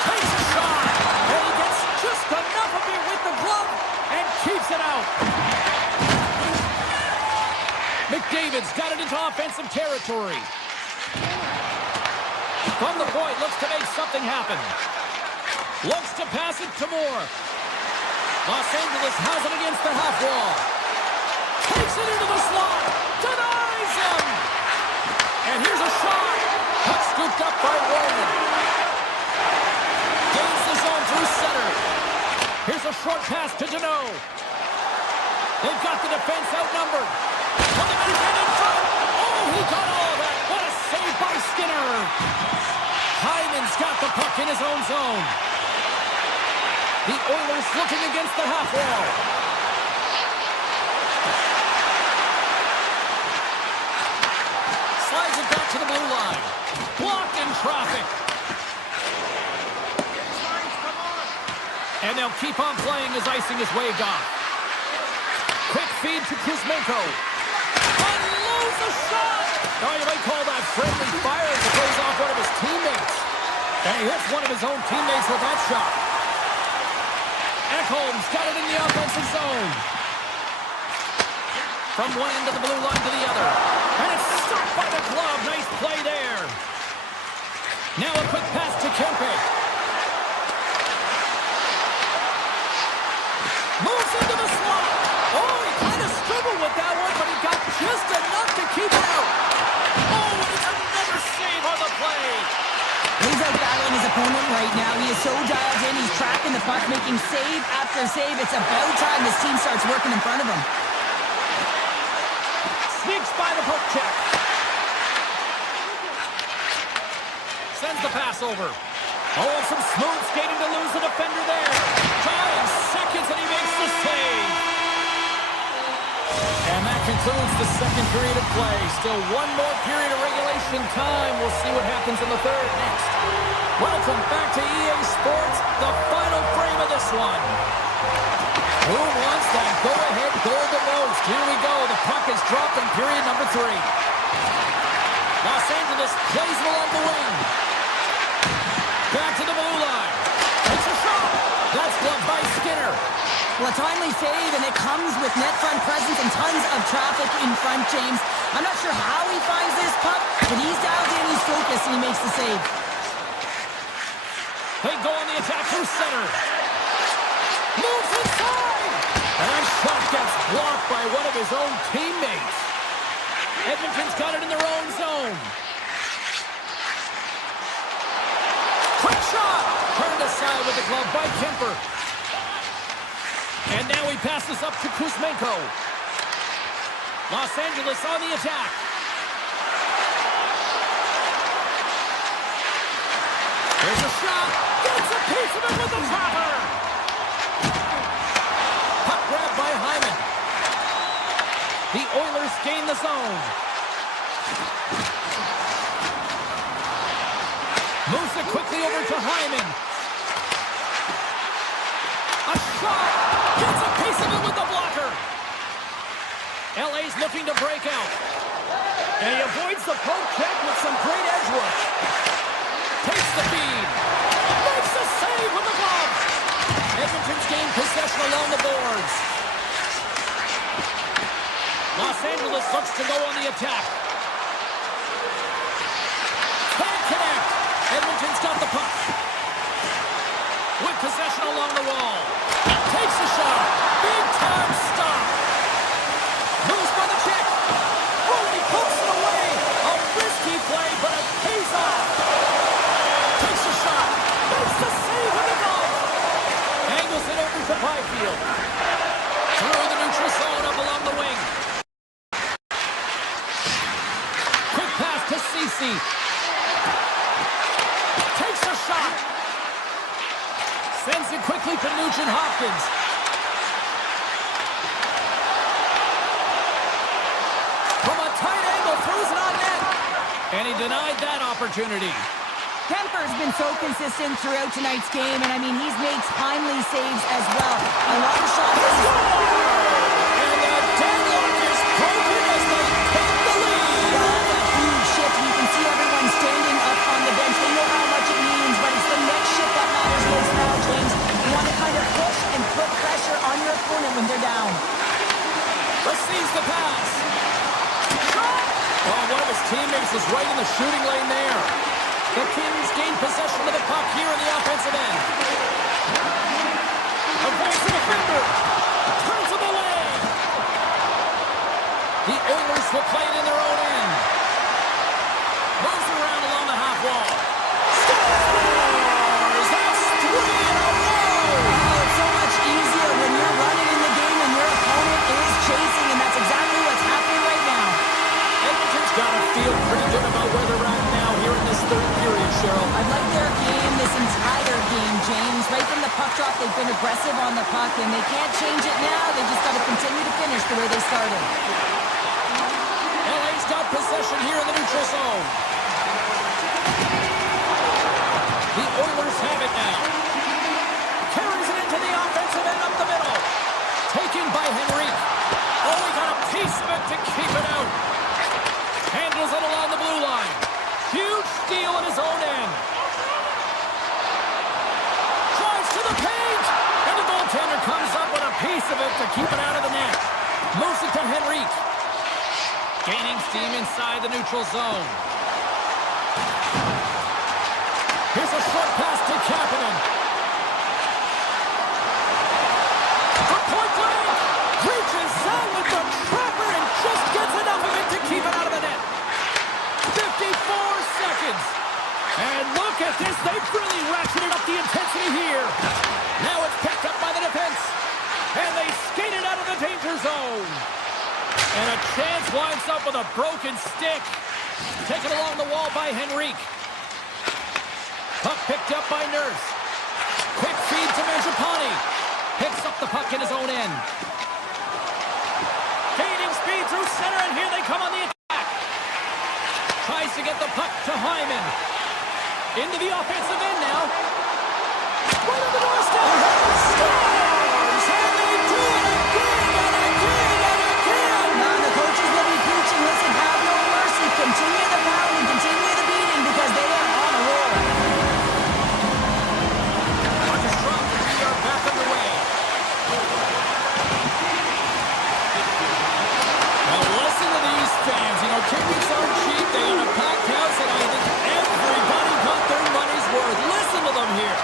Takes a shot, and he gets just enough of it with the glove and keeps it out. McDavid's got it into offensive territory. From the point, looks to make something happen. Looks to pass it to Moore. Los Angeles has it against the half wall. Takes it into the slot. Denies him. And here's a shot. Puck scooped up by Warren. Gains the zone through center. Here's a short pass to Deneau. They've got the defense outnumbered. On the backhand in front. Oh, he got all of that. What a save by Skinner. Hyman's got the puck in his own zone. The Oilers looking against the half wall. Slides it back to the blue line. Blocked in traffic. And they'll keep on playing as icing is waved off. Quick feed to Kuzmenko. Unloads a shot! Oh, you might call that friendly fire as it goes off one of his teammates. And he hits one of his own teammates with that shot. Ekholm's got it in the offensive zone. From one end of the blue line to the other. And it's stopped by the glove. Nice play there. Now a quick pass to Kempe. Moves into the slot. Oh, he kind of struggled with that one, but he got just enough to keep it out. Oh, and it's another save on the play. He's out battling his opponent right now. He is so dialed in. He's tracking the puck, making save after save. It's about time this team starts working in front of him. Sneaks by the poke check. Sends the pass over. Oh, some smooth skating to lose the defender there. 5 seconds and he makes the save. And that concludes the second period of play. Still one more period of regulation time. We'll see what happens in the third next. Welcome back to EA Sports, the final frame of this one. Who wants that go-ahead goal the most? Here we go. The puck is dropped in period number 3. Los Angeles plays it along the wing. Back to the blue line. Takes a shot. That's gloved by Skinner. Well, a timely save, and it comes with net front presence and tons of traffic in front, James. I'm not sure how he finds this puck, but he's dialed in, he's focused, and he makes the save. They go on the attack through center. Moves inside. And that shot gets blocked by one of his own teammates. Edmonton's got it in their own zone. Quick shot. Turned aside with the glove by Kemper. And now he passes up to Kuzmenko. Los Angeles on the attack. There's a shot. Gets a piece of it with the topper. Puck grab by Hyman. The Oilers gain the zone. Moves it quickly over to Hyman. A shot. Gets a piece of it with the blocker. LA's looking to break out. And he avoids the poke check with some great edge work. Takes the feed. Makes the save with the glove. Edmonton's gained possession along the boards. Los Angeles looks to go on the attack. Can't connect. Edmonton's got the puck. With possession along the wall. Takes a shot. Big time stop. Moves by the check. Oh, and he pokes it away. A risky play, but it pays off. Takes a shot. Makes the save with the glove. Angles it over to Byfield. Through the neutral zone up along the wing. Quick pass to Ceci. Takes a shot. Sends it quickly to Nugent-Hopkins. From a tight angle, throws it on net. And he denied that opportunity. Kemper's been so consistent throughout tonight's game, and I mean, he's made timely saves as well. A lot of shots. And the deadlock is broken as they take the lead. Well, that's a huge shift. You can see everyone standing teammates is right in the shooting lane there. The Kings gain possession of the puck here in the offensive end. Avoids the defender. Turns him away. The Oilers will play it in their own end. Moves around along the half wall. Scores! That's 3 in a row! Oh, it's so much easier when you're running in the game and your opponent is chasing, and that's exactly what's happening right now. Edmonton's got to feel pretty good about where they're at now here in this third period, Cheryl. I've liked their game this entire game, James. Right from the puck drop, they've been aggressive on the puck, and they can't change it now. They just got to continue to finish the way they started. LA's got possession here in the neutral zone. The Oilers have it now. Carries it into the offensive end up the middle. Taken by Henrique. Oh, he got a piece of it to keep it out. Handles it along the blue line. Huge steal in his own end. Drives to the paint. And the goaltender comes up with a piece of it to keep it out of the net. Moves it to Henrique. Gaining steam inside the neutral zone. Here's a short pass to Kapanen. For point blank. Reaches out with the trapper and just gets enough of it to keep it out of the net. 54 seconds. And look at this. They've really ratcheted up the intensity here. Now it's picked up by the defense. And they skate it out of the danger zone. And a chance winds up with a broken stick. Taken along the wall by Henrique. Puck picked up by Nurse. Quick feed to Mangiapane. Picks up the puck in his own end. Gaining speed through center, and here they come on the attack. Tries to get the puck to Hyman. Into the offensive end now. Right on the doorstep. Scores! And they do it again and again and again. Now the coaches will be preaching, listen, have no mercy. Continue the pounding, continue the beating, because they are on a roll. We are back underway. Now listen to these fans. You know, tickets aren't cheap. They own a packed house, and I think everybody got their money's worth. Listen to them here.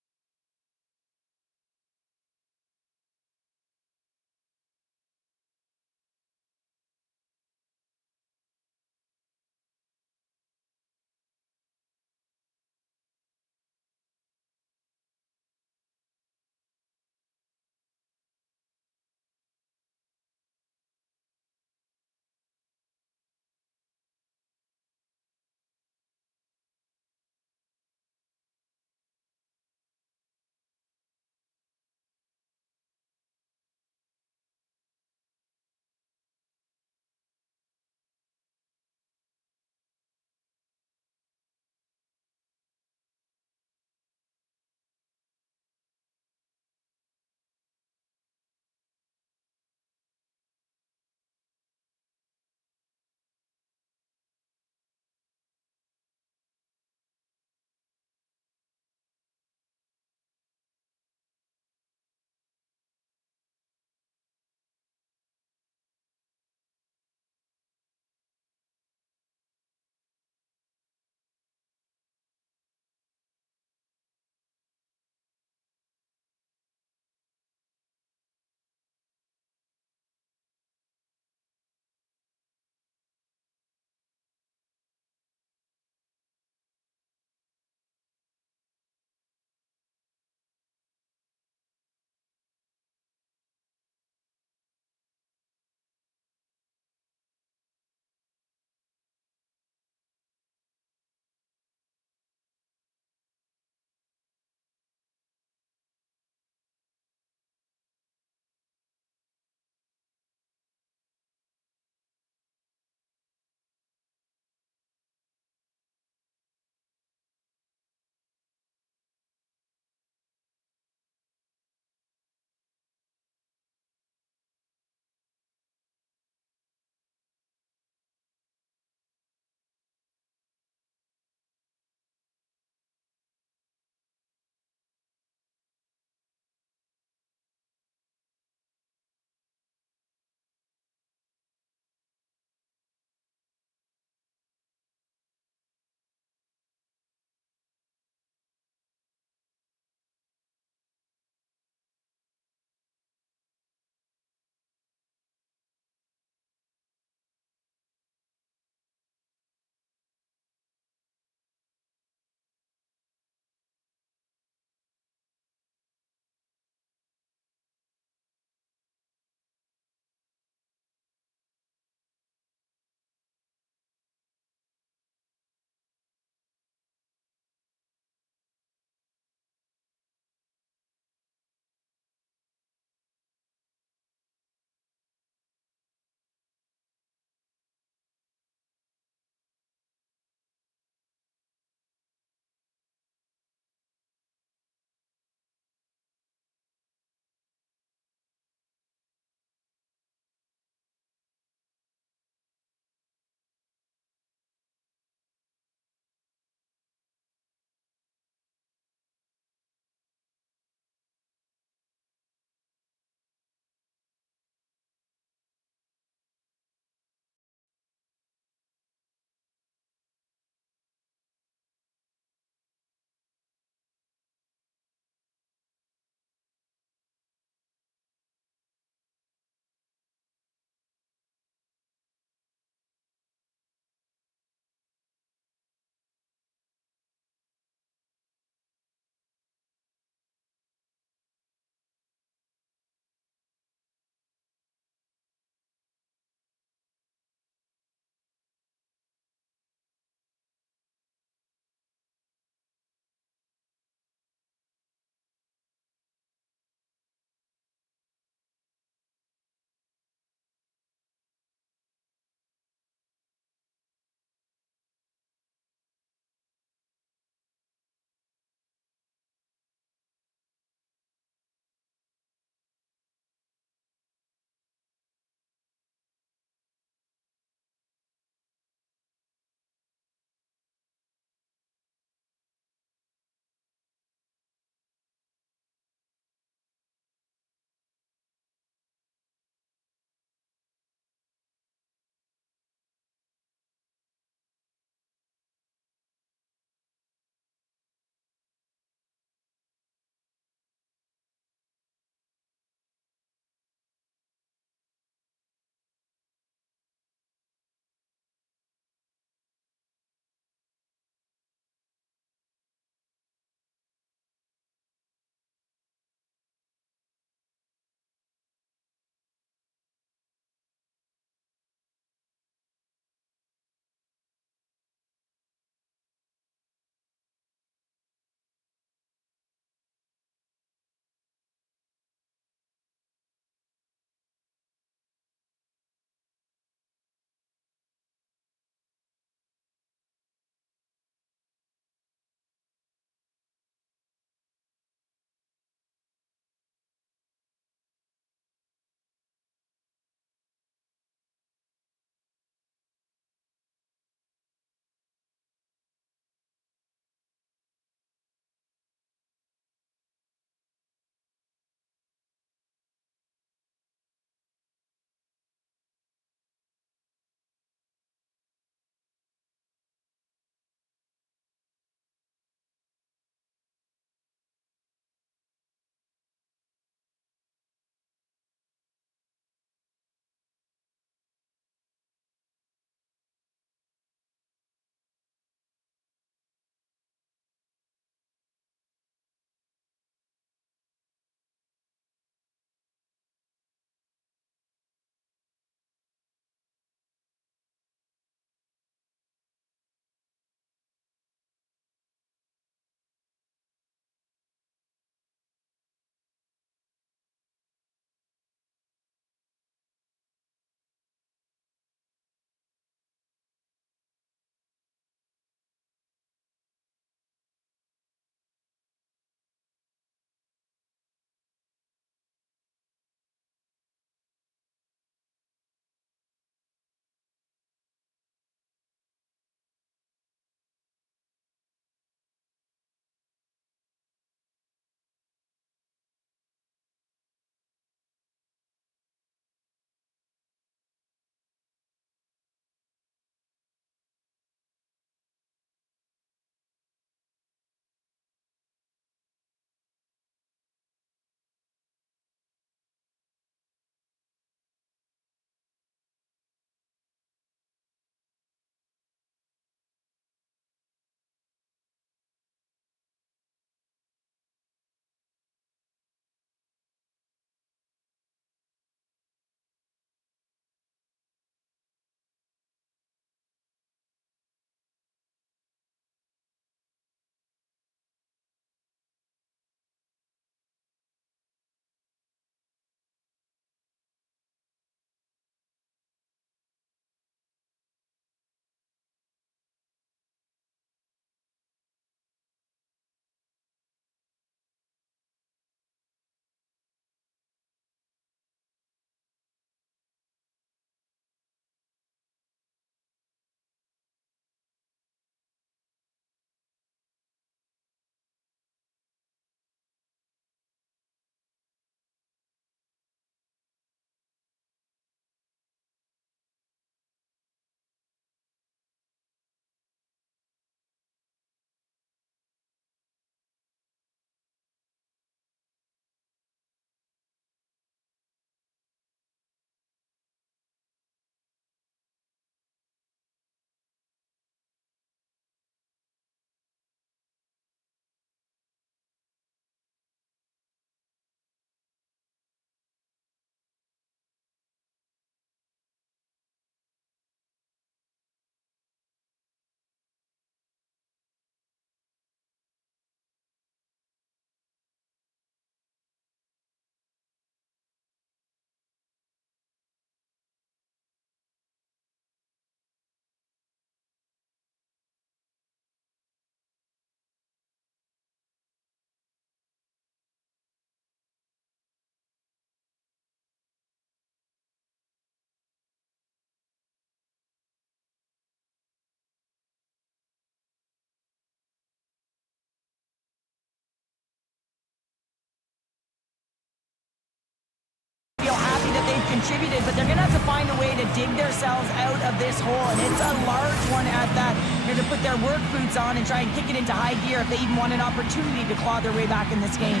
contributed, but they're going to have to find a way to dig themselves out of this hole, and it's a large one at that. They're going to put their work boots on and try and kick it into high gear if they even want an opportunity to claw their way back in this game.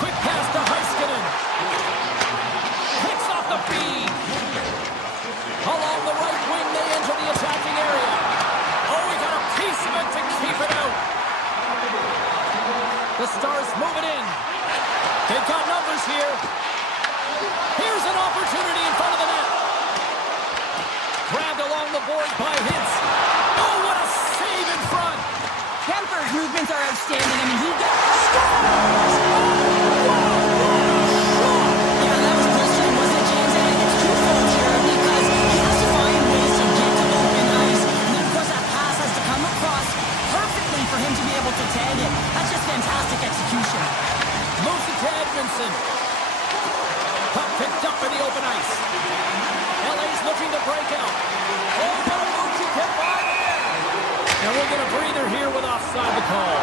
Quick pass to Heiskanen. Picks off the feed. Along the right wing, they enter the attacking area. Oh, we got a piece of it to keep it out. The Stars move it in. They've got numbers here. Here's an opportunity in front of the net. Grabbed along the board by Hintz. Oh, what a save in front. Kemper's movements are outstanding. I mean, he got... Yeah, that was blistering, wasn't it, James? And it's twofold here because he has to find ways to get to open ice. And then, of course, that pass has to come across perfectly for him to be able to tag it. That's just fantastic execution. Moves it to Edmondson. Puck picked up in the open ice. LA's looking to break out. Oh, what a move to get by there. And we'll get a breather here with offside the call.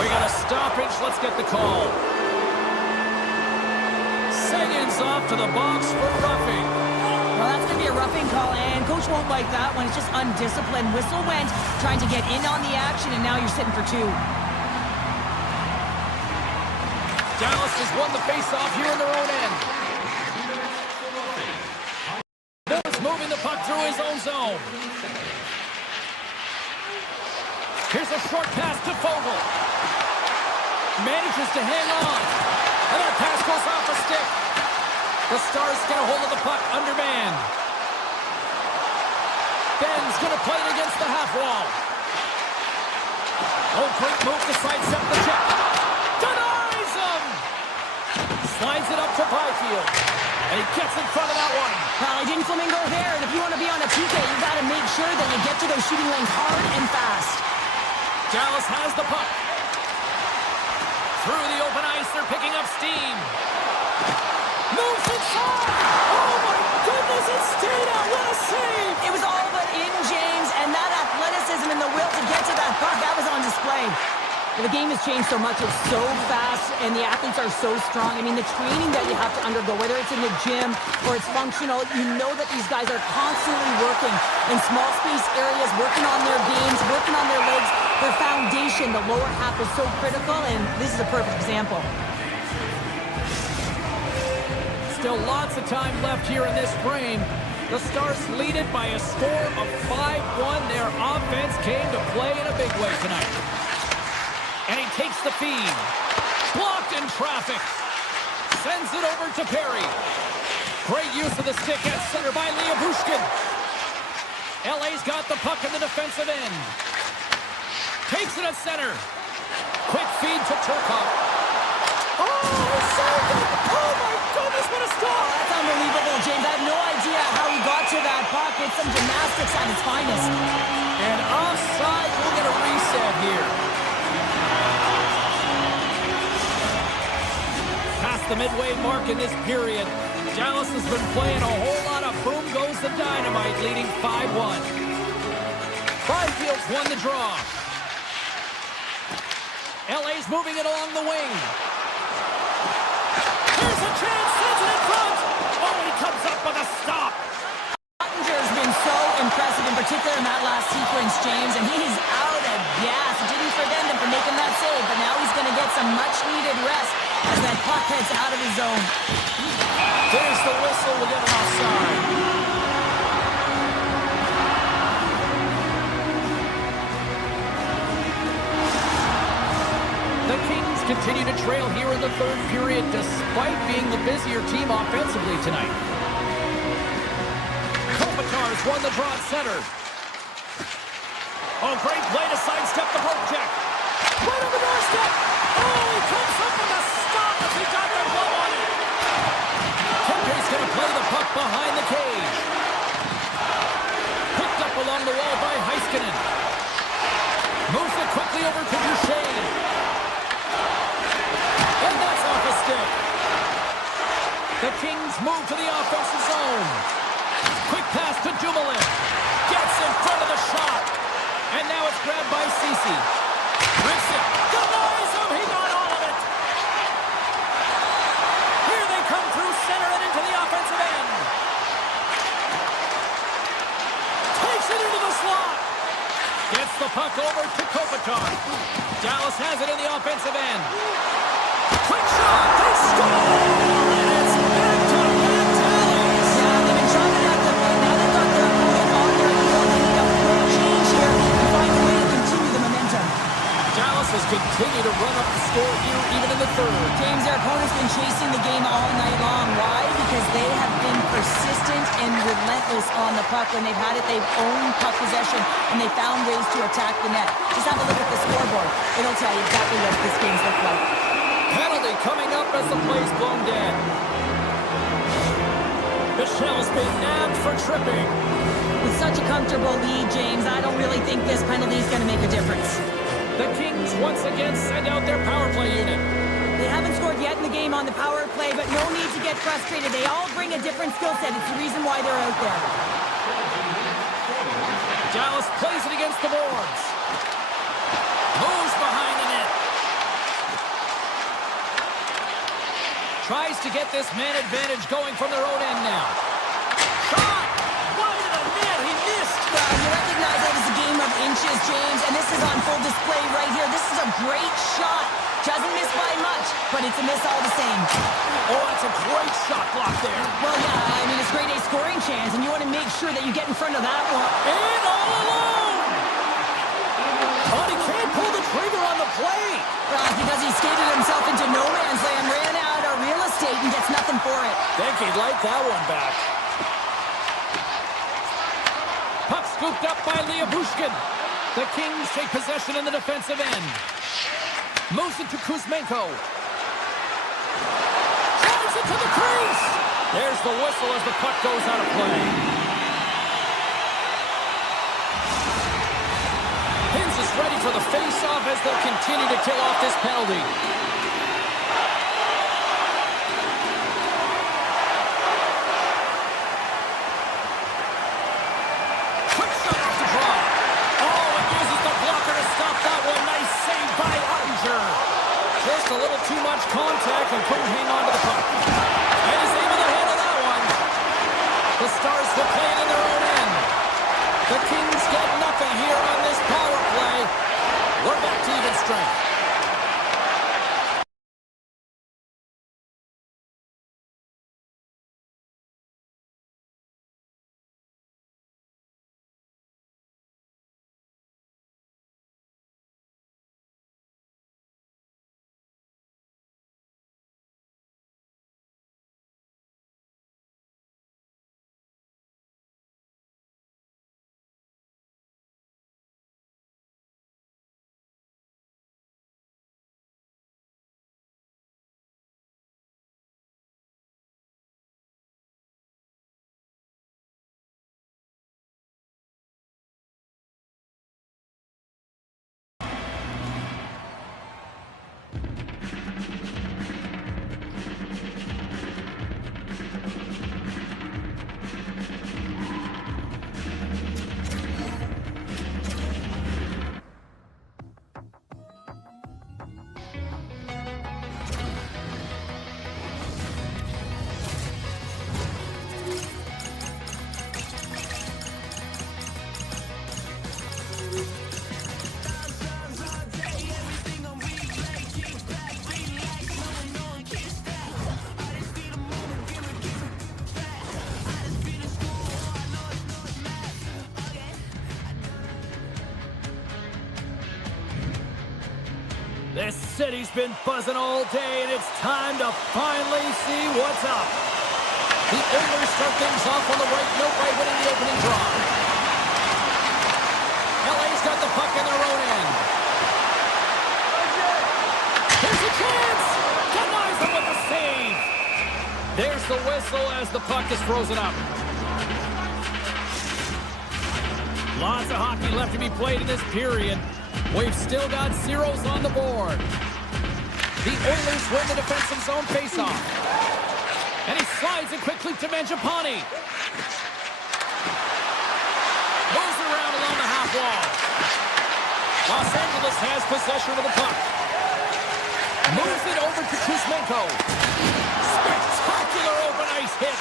We got a stoppage. Let's get the call. Sagan's off to the box for roughing. Well, that's going to be a roughing call, and Coach won't like that one. It's just undisciplined. Whistle went, trying to get in on the action, and now you're sitting for two. Dallas has won the face-off here in their own end. Miller's moving the puck through his own zone. Here's a short pass to Fogle. Manages to hang on. And that pass goes off a stick. The Stars get a hold of the puck undermanned. Ben's going to play it against the half wall. Oh, great move to sidestep the check. Denies him! Slides it up to Byfield. And he gets in front of that one. Well, he didn't flamingo there, and if you want to be on a PK, you got to make sure that you get to those shooting lanes hard and fast. Dallas has the puck. Through the open ice, they're picking up steam. Moves inside! Oh my goodness, it stayed out. What a save! It was all but in, James, and that athleticism and the will to get to that puck, that was on display. The game has changed so much. It's so fast, and the athletes are so strong. I mean, the training that you have to undergo, whether it's in the gym or it's functional, you know that these guys are constantly working in small space areas, working on their games, working on their legs. Their foundation, the lower half, is so critical, and this is a perfect example. Still lots of time left here in this frame. The Stars lead it by a score of 5-1. Their offense came to play in a big way tonight. And he takes the feed. Blocked in traffic. Sends it over to Perry. Great use of the stick at center by Bushkin. LA's got the puck in the defensive end. Takes it at center. Quick feed to Turcotte. Oh, saved it! Oh my goodness, what a stop! Oh, that's unbelievable, James. I have no idea how he got to that puck. It's some gymnastics at its finest. And offside, we'll get a reset here. Past the midway mark in this period, Dallas has been playing a whole lot of boom goes the dynamite, leading 5-1. Byfield's won the draw. LA's moving it along the wing. Here's a chance, sends it in front. Oh, and he comes up with a stop. Ottinger's been so impressive, in particular in that last sequence, James, and he's out of gas. It didn't prevent him from making that save, but now he's going to get some much-needed rest as that puck heads out of his zone. There's the whistle. We'll get an offside. The Kings continue to trail here in the third period despite being the busier team offensively tonight. Kopitar's won the draw at center. Oh, great play to sidestep the poke check. Right on the doorstep. Oh, he comes up with a stop as he got their glove on it. Kempe's going to play the puck behind the cage. Picked up along the wall by Heiskanen. Moves it quickly over to Duchesne. And that's off a stick. The Kings move to the offensive zone. Quick pass to Dumoulin. Gets in front of the shot. And now it's grabbed by Ceci. Rips it. Denies him. He got all of it. Here they come through puck over to Kopitar. Dallas has it in the offensive end. Quick shot! They score! And it's back to back tallies! Yeah, they've been chopping at them, but now they've got their opponent on their heel. They need a quick change here and find a way to continue the momentum. Dallas has continued to run up the score here, even in the third. James, their opponent's been chasing the game all night long. Why? Because they have been persistent and relentless on the puck. When they've had it, they've owned puck possession, and they found ways to attack the net. Just have a look at the scoreboard. It'll tell you exactly what this game's look like. Penalty coming up as the play's blown dead. Michelle's been nabbed for tripping. With such a comfortable lead, James, I don't really think this penalty is going to make a difference. The Kings once again send out their power play unit. They haven't scored yet in the game on the power play, but no need to get frustrated. They all bring a different skill set. It's the reason why they're out there. Dallas plays it against the boards. Moves behind the net. Tries to get this man advantage going from their own end now. Shot! Wide of the net, he missed! Well, you recognize that it's a game of inches, James, and this is on full display right here. This is a great shot. Doesn't miss by much, but it's a miss all the same. Oh, that's a great shot block there. Well, yeah, I mean, it's great a scoring chance, and you want to make sure that you get in front of that one. And all alone! But he can't pull the trigger on the play. Well, because he skated himself into no man's land, ran out of real estate, and gets nothing for it. Think he'd like that one back. Puck scooped up by Bushkin. The Kings take possession in the defensive end. Moves it to Kuzmenko. Drives it to the crease. There's the whistle as the puck goes out of play. Hins is ready for the face-off as they'll continue to kill off this penalty. Quick shot off the draw. Oh, it uses the blocker to stop that one. Nice save by Ottinger. Just a little too much contact and couldn't hang on to the puck. And he's able to handle that one. The Stars will play it in their own end. The Kings get nothing here on this power play. We're back to even strength. This city's been buzzing all day, and it's time to finally see what's up. The Oilers start things off on the right note by winning the opening draw. LA's got the puck in their own end. Here's a chance! Denies them with the save! There's the whistle as the puck is frozen up. Lots of hockey left to be played in this period. We've still got zeros on the board. The Oilers win the defensive zone faceoff. And he slides it quickly to Mangiapane. Moves around along the half wall. Los Angeles has possession of the puck. Moves it over to Kuzmenko. Spectacular open ice hit.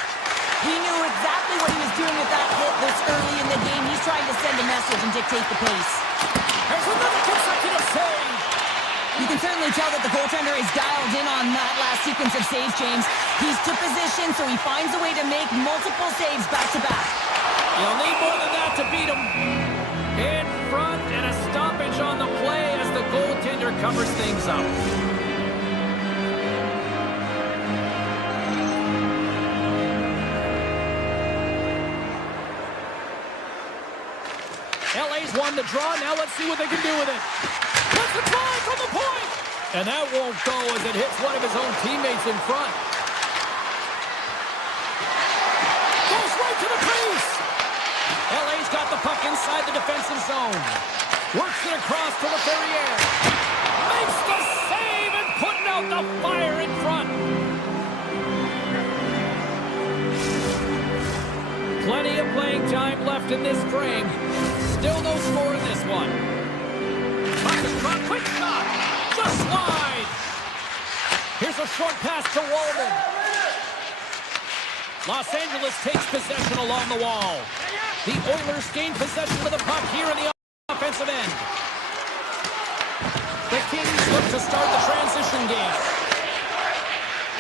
He knew exactly what he was doing with that hit this early in the game. He's trying to send a message and dictate the pace. can certainly tell that the goaltender is dialed in on that last sequence of saves, James. He's to position, so he finds a way to make multiple saves back-to-back. You'll need more than that to beat him. In front and a stoppage on the play as the goaltender covers things up. LA's won the draw. Now let's see what they can do with it. Let's apply from the point. And that won't go as it hits one of his own teammates in front. Goes right to the crease. LA's got the puck inside the defensive zone. Works it across to Leferrier. Makes the save and putting out the fire in front. Plenty of playing time left in this frame. Still no score in this one. Puck is front, quick shot. Just wide. Here's a short pass to Walden. Los Angeles takes possession along the wall. The Oilers gain possession of the puck here in the offensive end. The Kings look to start the transition game.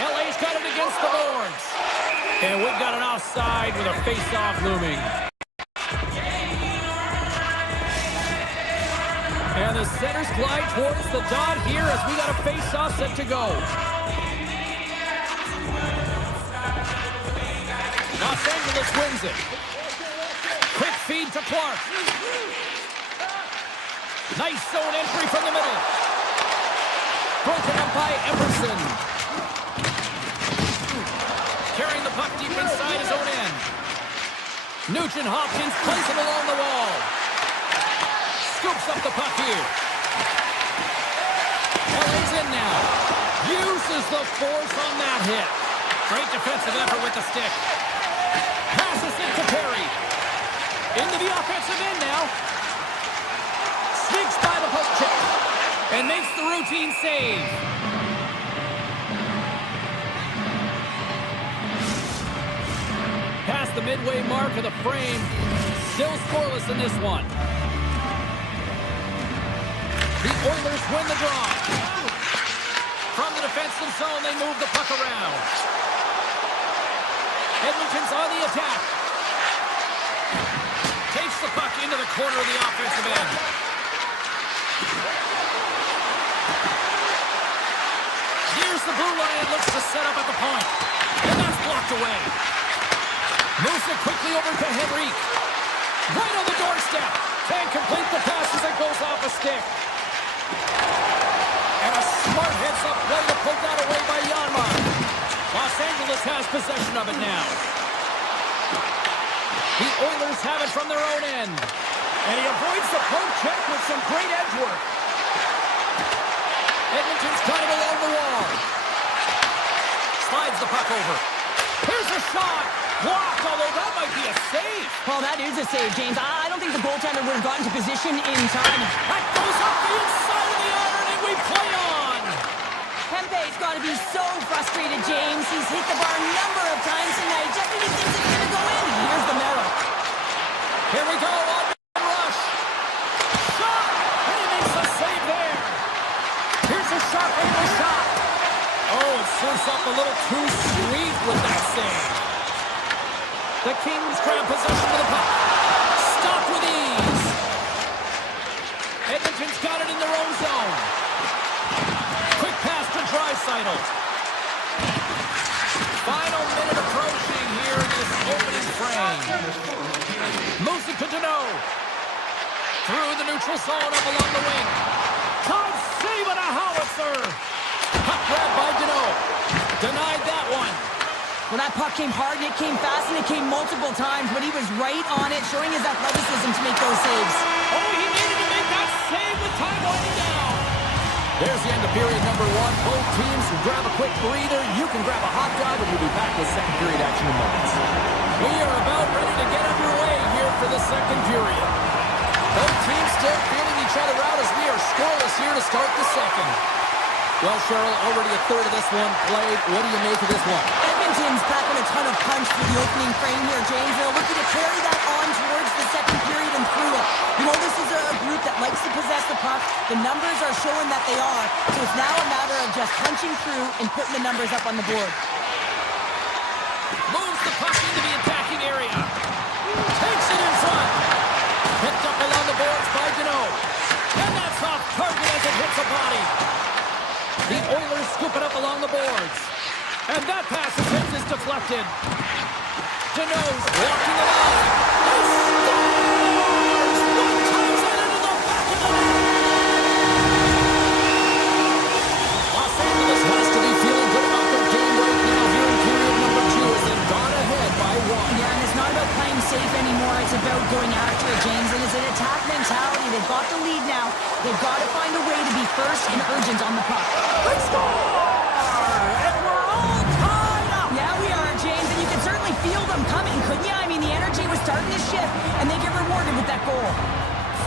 LA's got it against the boards. And we've got an offside with a face-off looming. And the centers glide towards the dot here as we got a face-off set to go. Los Angeles wins it. Quick feed to Clark. Nice zone entry from the middle. Broken up by Emerson. Carrying the puck deep inside his own end. Nugent Hopkins plays it along the wall. Scoops up the puck here. LA's in now. Uses the force on that hit. Great defensive effort with the stick. Passes it to Perry. Into the offensive end now. Sneaks by the poke check. And makes the routine save. Past the midway mark of the frame. Still scoreless in this one. The Oilers win the draw. From the defensive zone, they move the puck around. Edmonton's on the attack. Takes the puck into the corner of the offensive end. Here's the blue line and looks to set up at the point. And that's blocked away. Moves it quickly over to Henrique. Right on the doorstep. Can't complete the pass as it goes off a stick. And a smart heads-up play to put that away by Janmark. Los Angeles has possession of it now. The Oilers have it from their own end. And he avoids the poke check with some great edge work. Edmonton's got it along the wall. Slides the puck over. Here's a shot. Blocked, although that might be a save. Well, that is a save, James. I don't think the goaltender would have gotten to position in time. That goes up the inside of the iron, and we play on. Kempe's got to be so frustrated, James. He's hit the bar a number of times tonight. Just when he thinks it's going to go in, here's the mirror. Here we go on the rush. Shot, and he makes a save there. Here's a shot and a shot. Oh, it serves up a little too sweet with that save. The Kings grab possession of the puck. Stopped with ease. Edmonton's got it in their own zone. Quick pass to Draisaitl. Final minute approaching here in this opening frame. Moves it to Deneau. Through the neutral zone up along the wing. Time saving a howitzer. Puck grabbed by Deneau. Denied that one. Well, that puck came hard, and it came fast, and it came multiple times, but he was right on it, showing his athleticism to make those saves. Oh, he needed to make that save with time winding down. There's the end of period number one. Both teams can grab a quick breather. You can grab a hot dog, and we'll be back with second period action in moments. We are about ready to get underway here for the second period. Both teams still feeling each other out as we are scoreless here to start the second. Well, Cheryl, already a third of this one played. What do you make of this one? Edmonton's packing a ton of punch through the opening frame here, James. They're looking to carry that on towards the second period and through it. You know, this is a group that likes to possess the puck. The numbers are showing that they are. So it's now a matter of just punching through and putting the numbers up on the board. Moves the puck into the attacking area. Takes it in front. Picked up along the boards by Deneau. And that's off target as it hits a body. The Oilers scoop it up along the boards. And that pass attempt is deflected. Deneau's walking the line. He scores! One times it into the back of the net. Los Angeles has to be feeling good about their game right now here in period number 2 as they've gone ahead by 1. Yeah, and it's not about playing safe anymore. It's about going after it, James. And it's an attack mentality. They've got the lead now. They've got to find a way to be first and urgent on the puck. They score! And we're all tied up! Yeah, we are, James, and you can certainly feel them coming, couldn't you? I mean, the energy was starting to shift, and they get rewarded with that goal.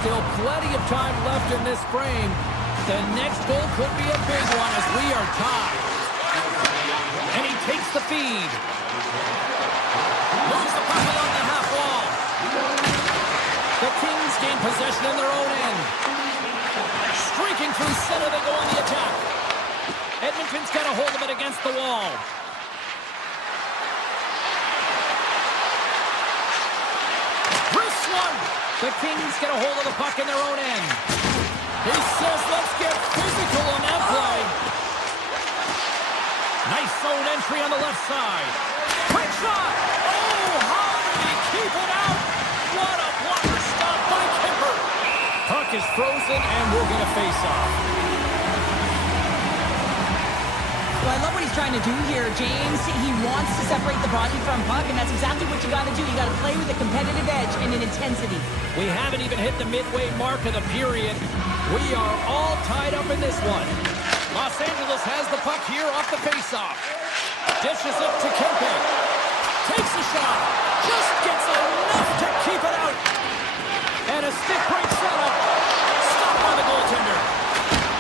Still plenty of time left in this frame. The next goal could be a big one as we are tied. And he takes the feed. Moves the puck along the half wall. The Kings gain possession in their own end. Streaking through center, they go on the attack. Edmonton's got a hold of it against the wall. This one! The Kings get a hold of the puck in their own end. He says, let's get physical on that play. Nice zone entry on the left side. Quick shot! Oh, how did he keep it out? What a blocker stop by Kemper. Puck is frozen and we're going to face off. Well, I love what he's trying to do here, James. He wants to separate the body from puck, and that's exactly what you got to do. You got to play with a competitive edge and an intensity. We haven't even hit the midway mark of the period. We are all tied up in this one. Los Angeles has the puck here off the faceoff. Dishes it to Kempe. Takes a shot. Just gets enough to keep it out. And a stick break setup. Stopped by the goaltender.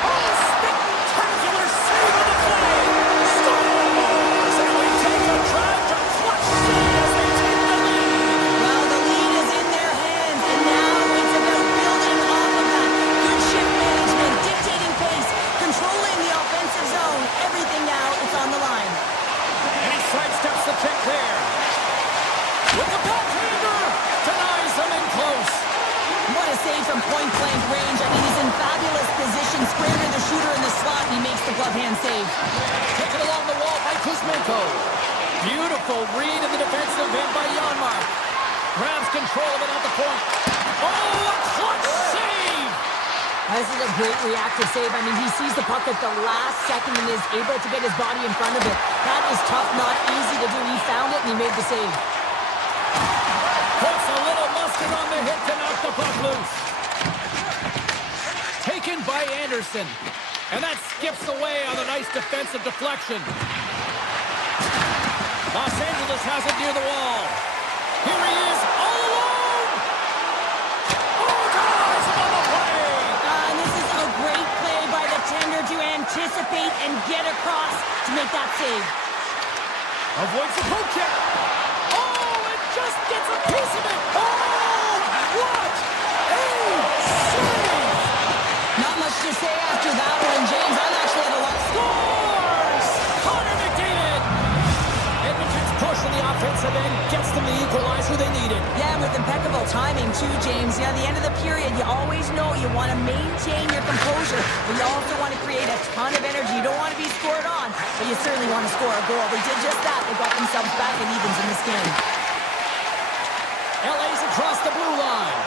Oh, spectacular save of the play. Scores! And we take a drive to clutch as they take the lead. Well, the lead is in their hands, and now it's about building off of that. Good shift management, dictating pace, controlling the offensive zone. Everything now is on the line. And he sidesteps the check there. With the backhander, denies him in close. What a save from point-blank range. I mean, he's in fabulous position, square to the shooter in the slot, and he makes the glove hand save. Taken along the wall by Kuzmenko. Beautiful read in the defensive end by Janmark. Grabs control of it at the point. Oh, a clutch save! This is a great reactive save. I mean, he sees the puck at the last second and is able to get his body in front of it. That is tough, not easy to do. He found it, and he made the save. Puts a little mustard on the hit to knock the puck loose. Taken by Anderson. And that skips away on a nice defensive deflection. Los Angeles has it near the wall. Here he is, all alone! Oh, denies him on the play! And this is a great play by the tender to anticipate and get across to make that save. Avoids the poke check. Oh, it just gets a piece of it. Oh, what a save! Not much to say after that one, James. I'm actually at a loss. Scores! Connor McDavid! Edmonton's push in the offensive end gets them the equalizer they needed. Yeah, with impeccable timing, too, James. Yeah, at the end of the period, you always know you want to maintain your composure, but you also want to create a ton of energy. You don't want to be scored on, but you certainly want to score a goal. They did just that. They got themselves back in evens in this game. LA's across the blue line.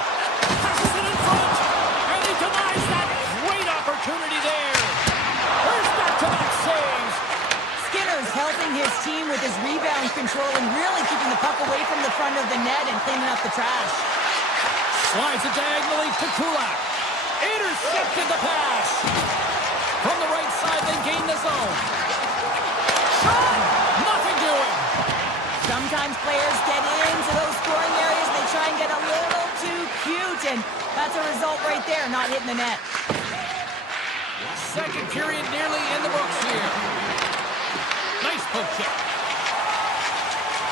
Passes it in front, and he denies that great opportunity there. There's back-to-back saves. Skinner's helping his team with his rebound control and really keeping the puck away from the front of the net and cleaning up the trash. Slides it diagonally to Kulak. Intercepted the pass. From the right side, they gain the zone. Shot! Nothing doing. Sometimes players get into those scoring areas, they try and get a little too cute, and that's a result right there, not hitting the net. Second period nearly in the books here. Nice poke check.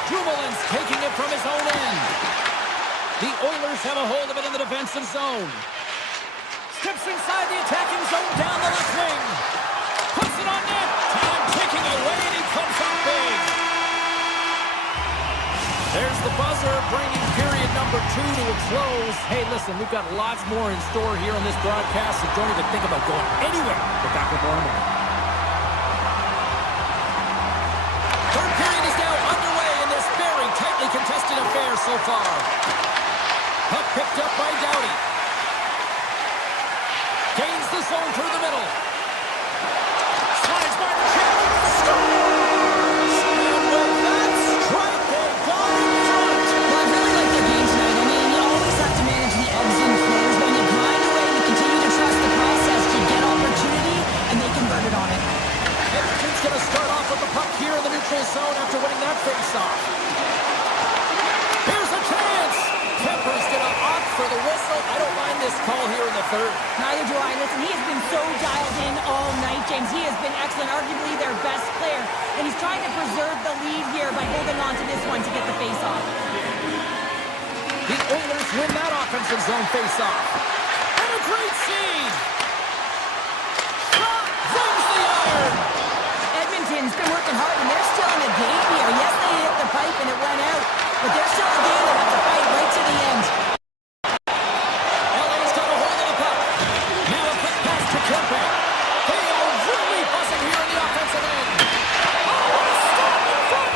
Dumoulin's taking it from his own end. The Oilers have a hold of it in the defensive zone. Steps inside the attacking zone down the left wing. Puts it on net. Time ticking away, and he comes up big. There's the buzzer, bringing period number 2 to a close. Hey, listen, we've got lots more in store here on this broadcast, so don't even think about going anywhere. We're back with more in a minute. Third period is now underway in this very tightly contested affair so far. Puck picked up by Doughty. Gains the zone through the middle. Slides by the check. Scores! And with that strike, they got in front. Well, I really like their game tonight. I mean, you always have to manage the ebbs and flows, but when you grind away, you continue to trust the process. You get opportunity, and they convert it on it. Edmonton's going to start off with the puck here in the neutral zone after winning that face-off. Here's a chance. Kemper's going to opt for the whistle. I don't mind this call here in the third. Neither do I. Listen, he has been so dialed in all night, James. He has been excellent, arguably their best player. And he's trying to preserve the lead here by holding on to this one to get the face-off. The Oilers win that offensive zone face-off. And a great save. Shot rings the iron. Edmonton's been working hard, and they're still in the game here. Yes, they hit the pipe, and it went out. But they're still in the game. They have to fight right to the end. LA's got a hold of the puck. Now a quick pass to Kemper. They are really buzzing here in the offensive end. Oh, what a stop in front.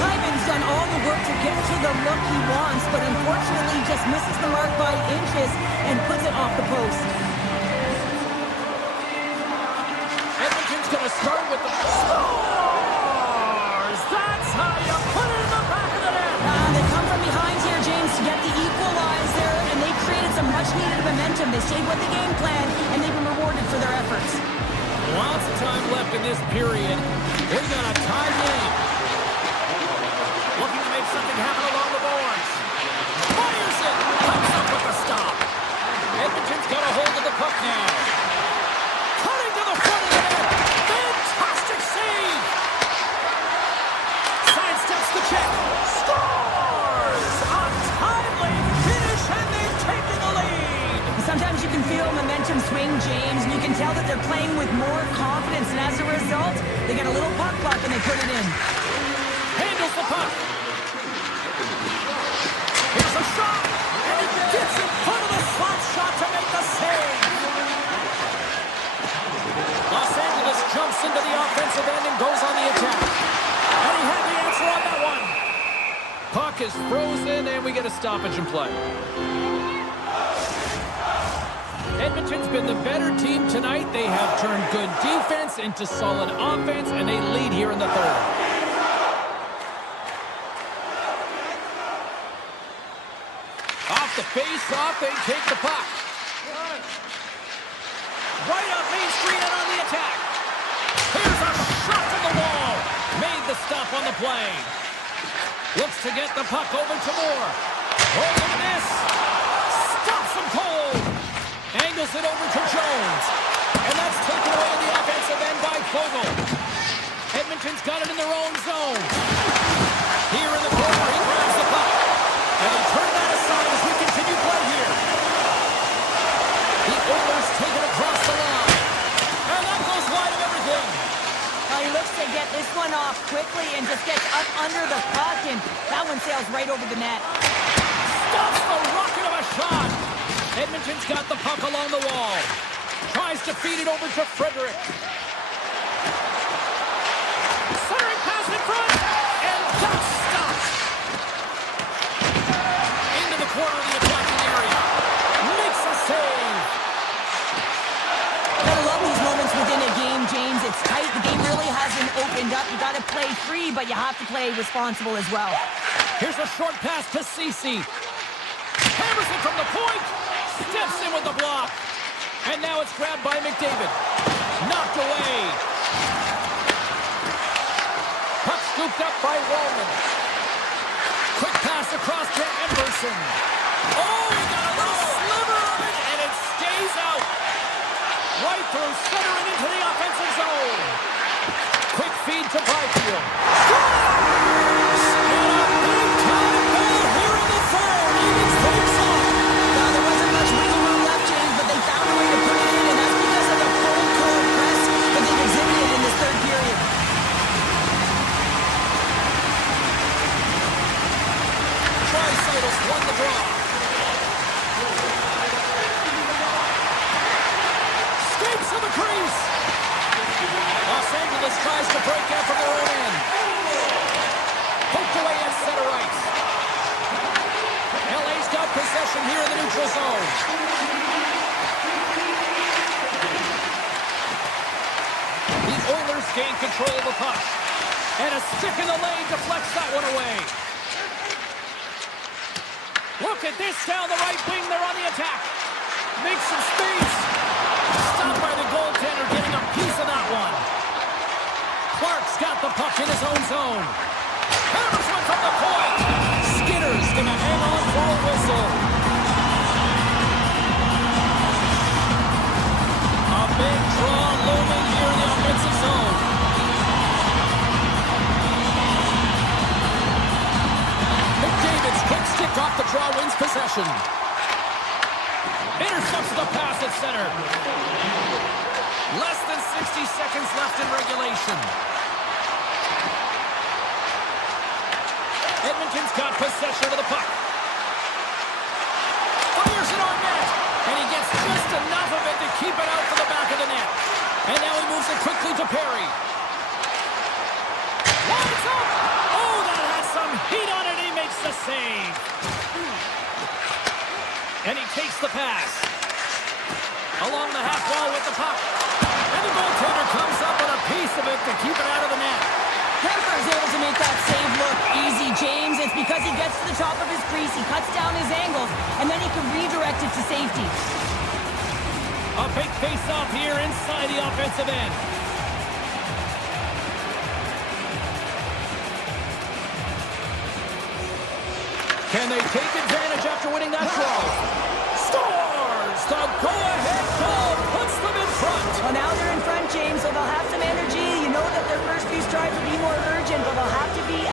Hyman's done all the work to get to the look he wants, but unfortunately just misses the mark by inches and puts it off the post. Edmonton's going to start with the Stars. That's how you put it in the back of the net. They come from behind here, James, to get the equalizer, and they created some much-needed momentum. They stayed with the game plan, and they've been rewarded for their efforts. Lots of time left in this period. We've got a tie game. Looking to make something happen along the boards. Fires it. Comes up with the stop. Edmonton's got a hold of the puck now. Cutting to the front of the net. Fantastic save. Sidesteps the check. Scores! A timely finish, and they've taken the lead. Sometimes you can feel momentum swing, James, and you can tell that they're playing with more confidence, and as a result, they get a little puck luck and they put it in. Handles the puck. Here's a shot, and he gets in front of the slot shot to make the save. Los Angeles jumps into the offensive end and goes on the attack. And he had the answer on that one. Puck is frozen, and we get a stoppage in play. Edmonton's been the better team tonight. They have turned good defense into solid offense, and they lead here in the third. Off the face-off, they take the puck. Right up Main Street and on the attack. Here's a shot to the wall. Made the stop on the play. Looks to get the puck over to Moore. Oh, look at this. Stops him cold. Angles it over to Jones. And that's taken away in the offensive end by Fogle. Edmonton's got it in their own zone. Here in the corner, he grabs the puck. And they turn that aside as we continue play here. The Oilers take it across the line. And that goes wide of everything. He looks to get this one off quickly and just gets up under the puck, and that one sails right over the net. Stops the rocket of a shot. Edmonton's got the puck along the wall. Tries to feed it over to Frederick. Centering pass in front. And that's stopped. Into the corner of the attacking area. Makes a save. Gotta love these moments within a game, James. It's tight. The game really hasn't opened up. You gotta play free, but you have to play responsible as well. Here's a short pass to Ceci. Hammers it from the point. Steps in with the block. And now it's grabbed by McDavid. Knocked away. Puck scooped up by Wallman. Quick pass across to Emberson. Oh, he got a little sliver of it, and it stays out. Right through center and into the offensive zone. Quick feed to Byfield. Scores! And a big-time goal here in the third. possession here in the neutral zone. The Oilers gain control of the puck. And a stick in the lane deflects that one away. Look at this down the right wing. They're on the attack. Makes some space. Stopped by the goaltender, getting a piece of that one. Clark's got the puck in his own zone. Hammers one from the point. Skinner's going to hang on for a whistle. A big draw looming here in the offensive zone. McDavid's quick stick off the draw wins possession. Intercepts the pass at center. Less than 60 seconds left in regulation. Edmonton's got possession of the puck. Fires it on net. And he gets just enough of it to keep it out for the back of the net. And now he moves it quickly to Perry. Lines up. Oh, that has some heat on it. He makes the save. And he takes the pass. Along the half wall with the puck. And the goaltender comes up with a piece of it to keep it out of the net. Kemper's able to make that save look easy, James. It's because he gets to the top of his crease, he cuts down his angles, and then he can redirect it to safety. A big face-off here inside the offensive end. Can they take advantage after winning that draw? Scores! The go-ahead goal puts them in front. Well, now they're in front, James, so they'll have some energy. You know that their first few strides will be more urgent, but they'll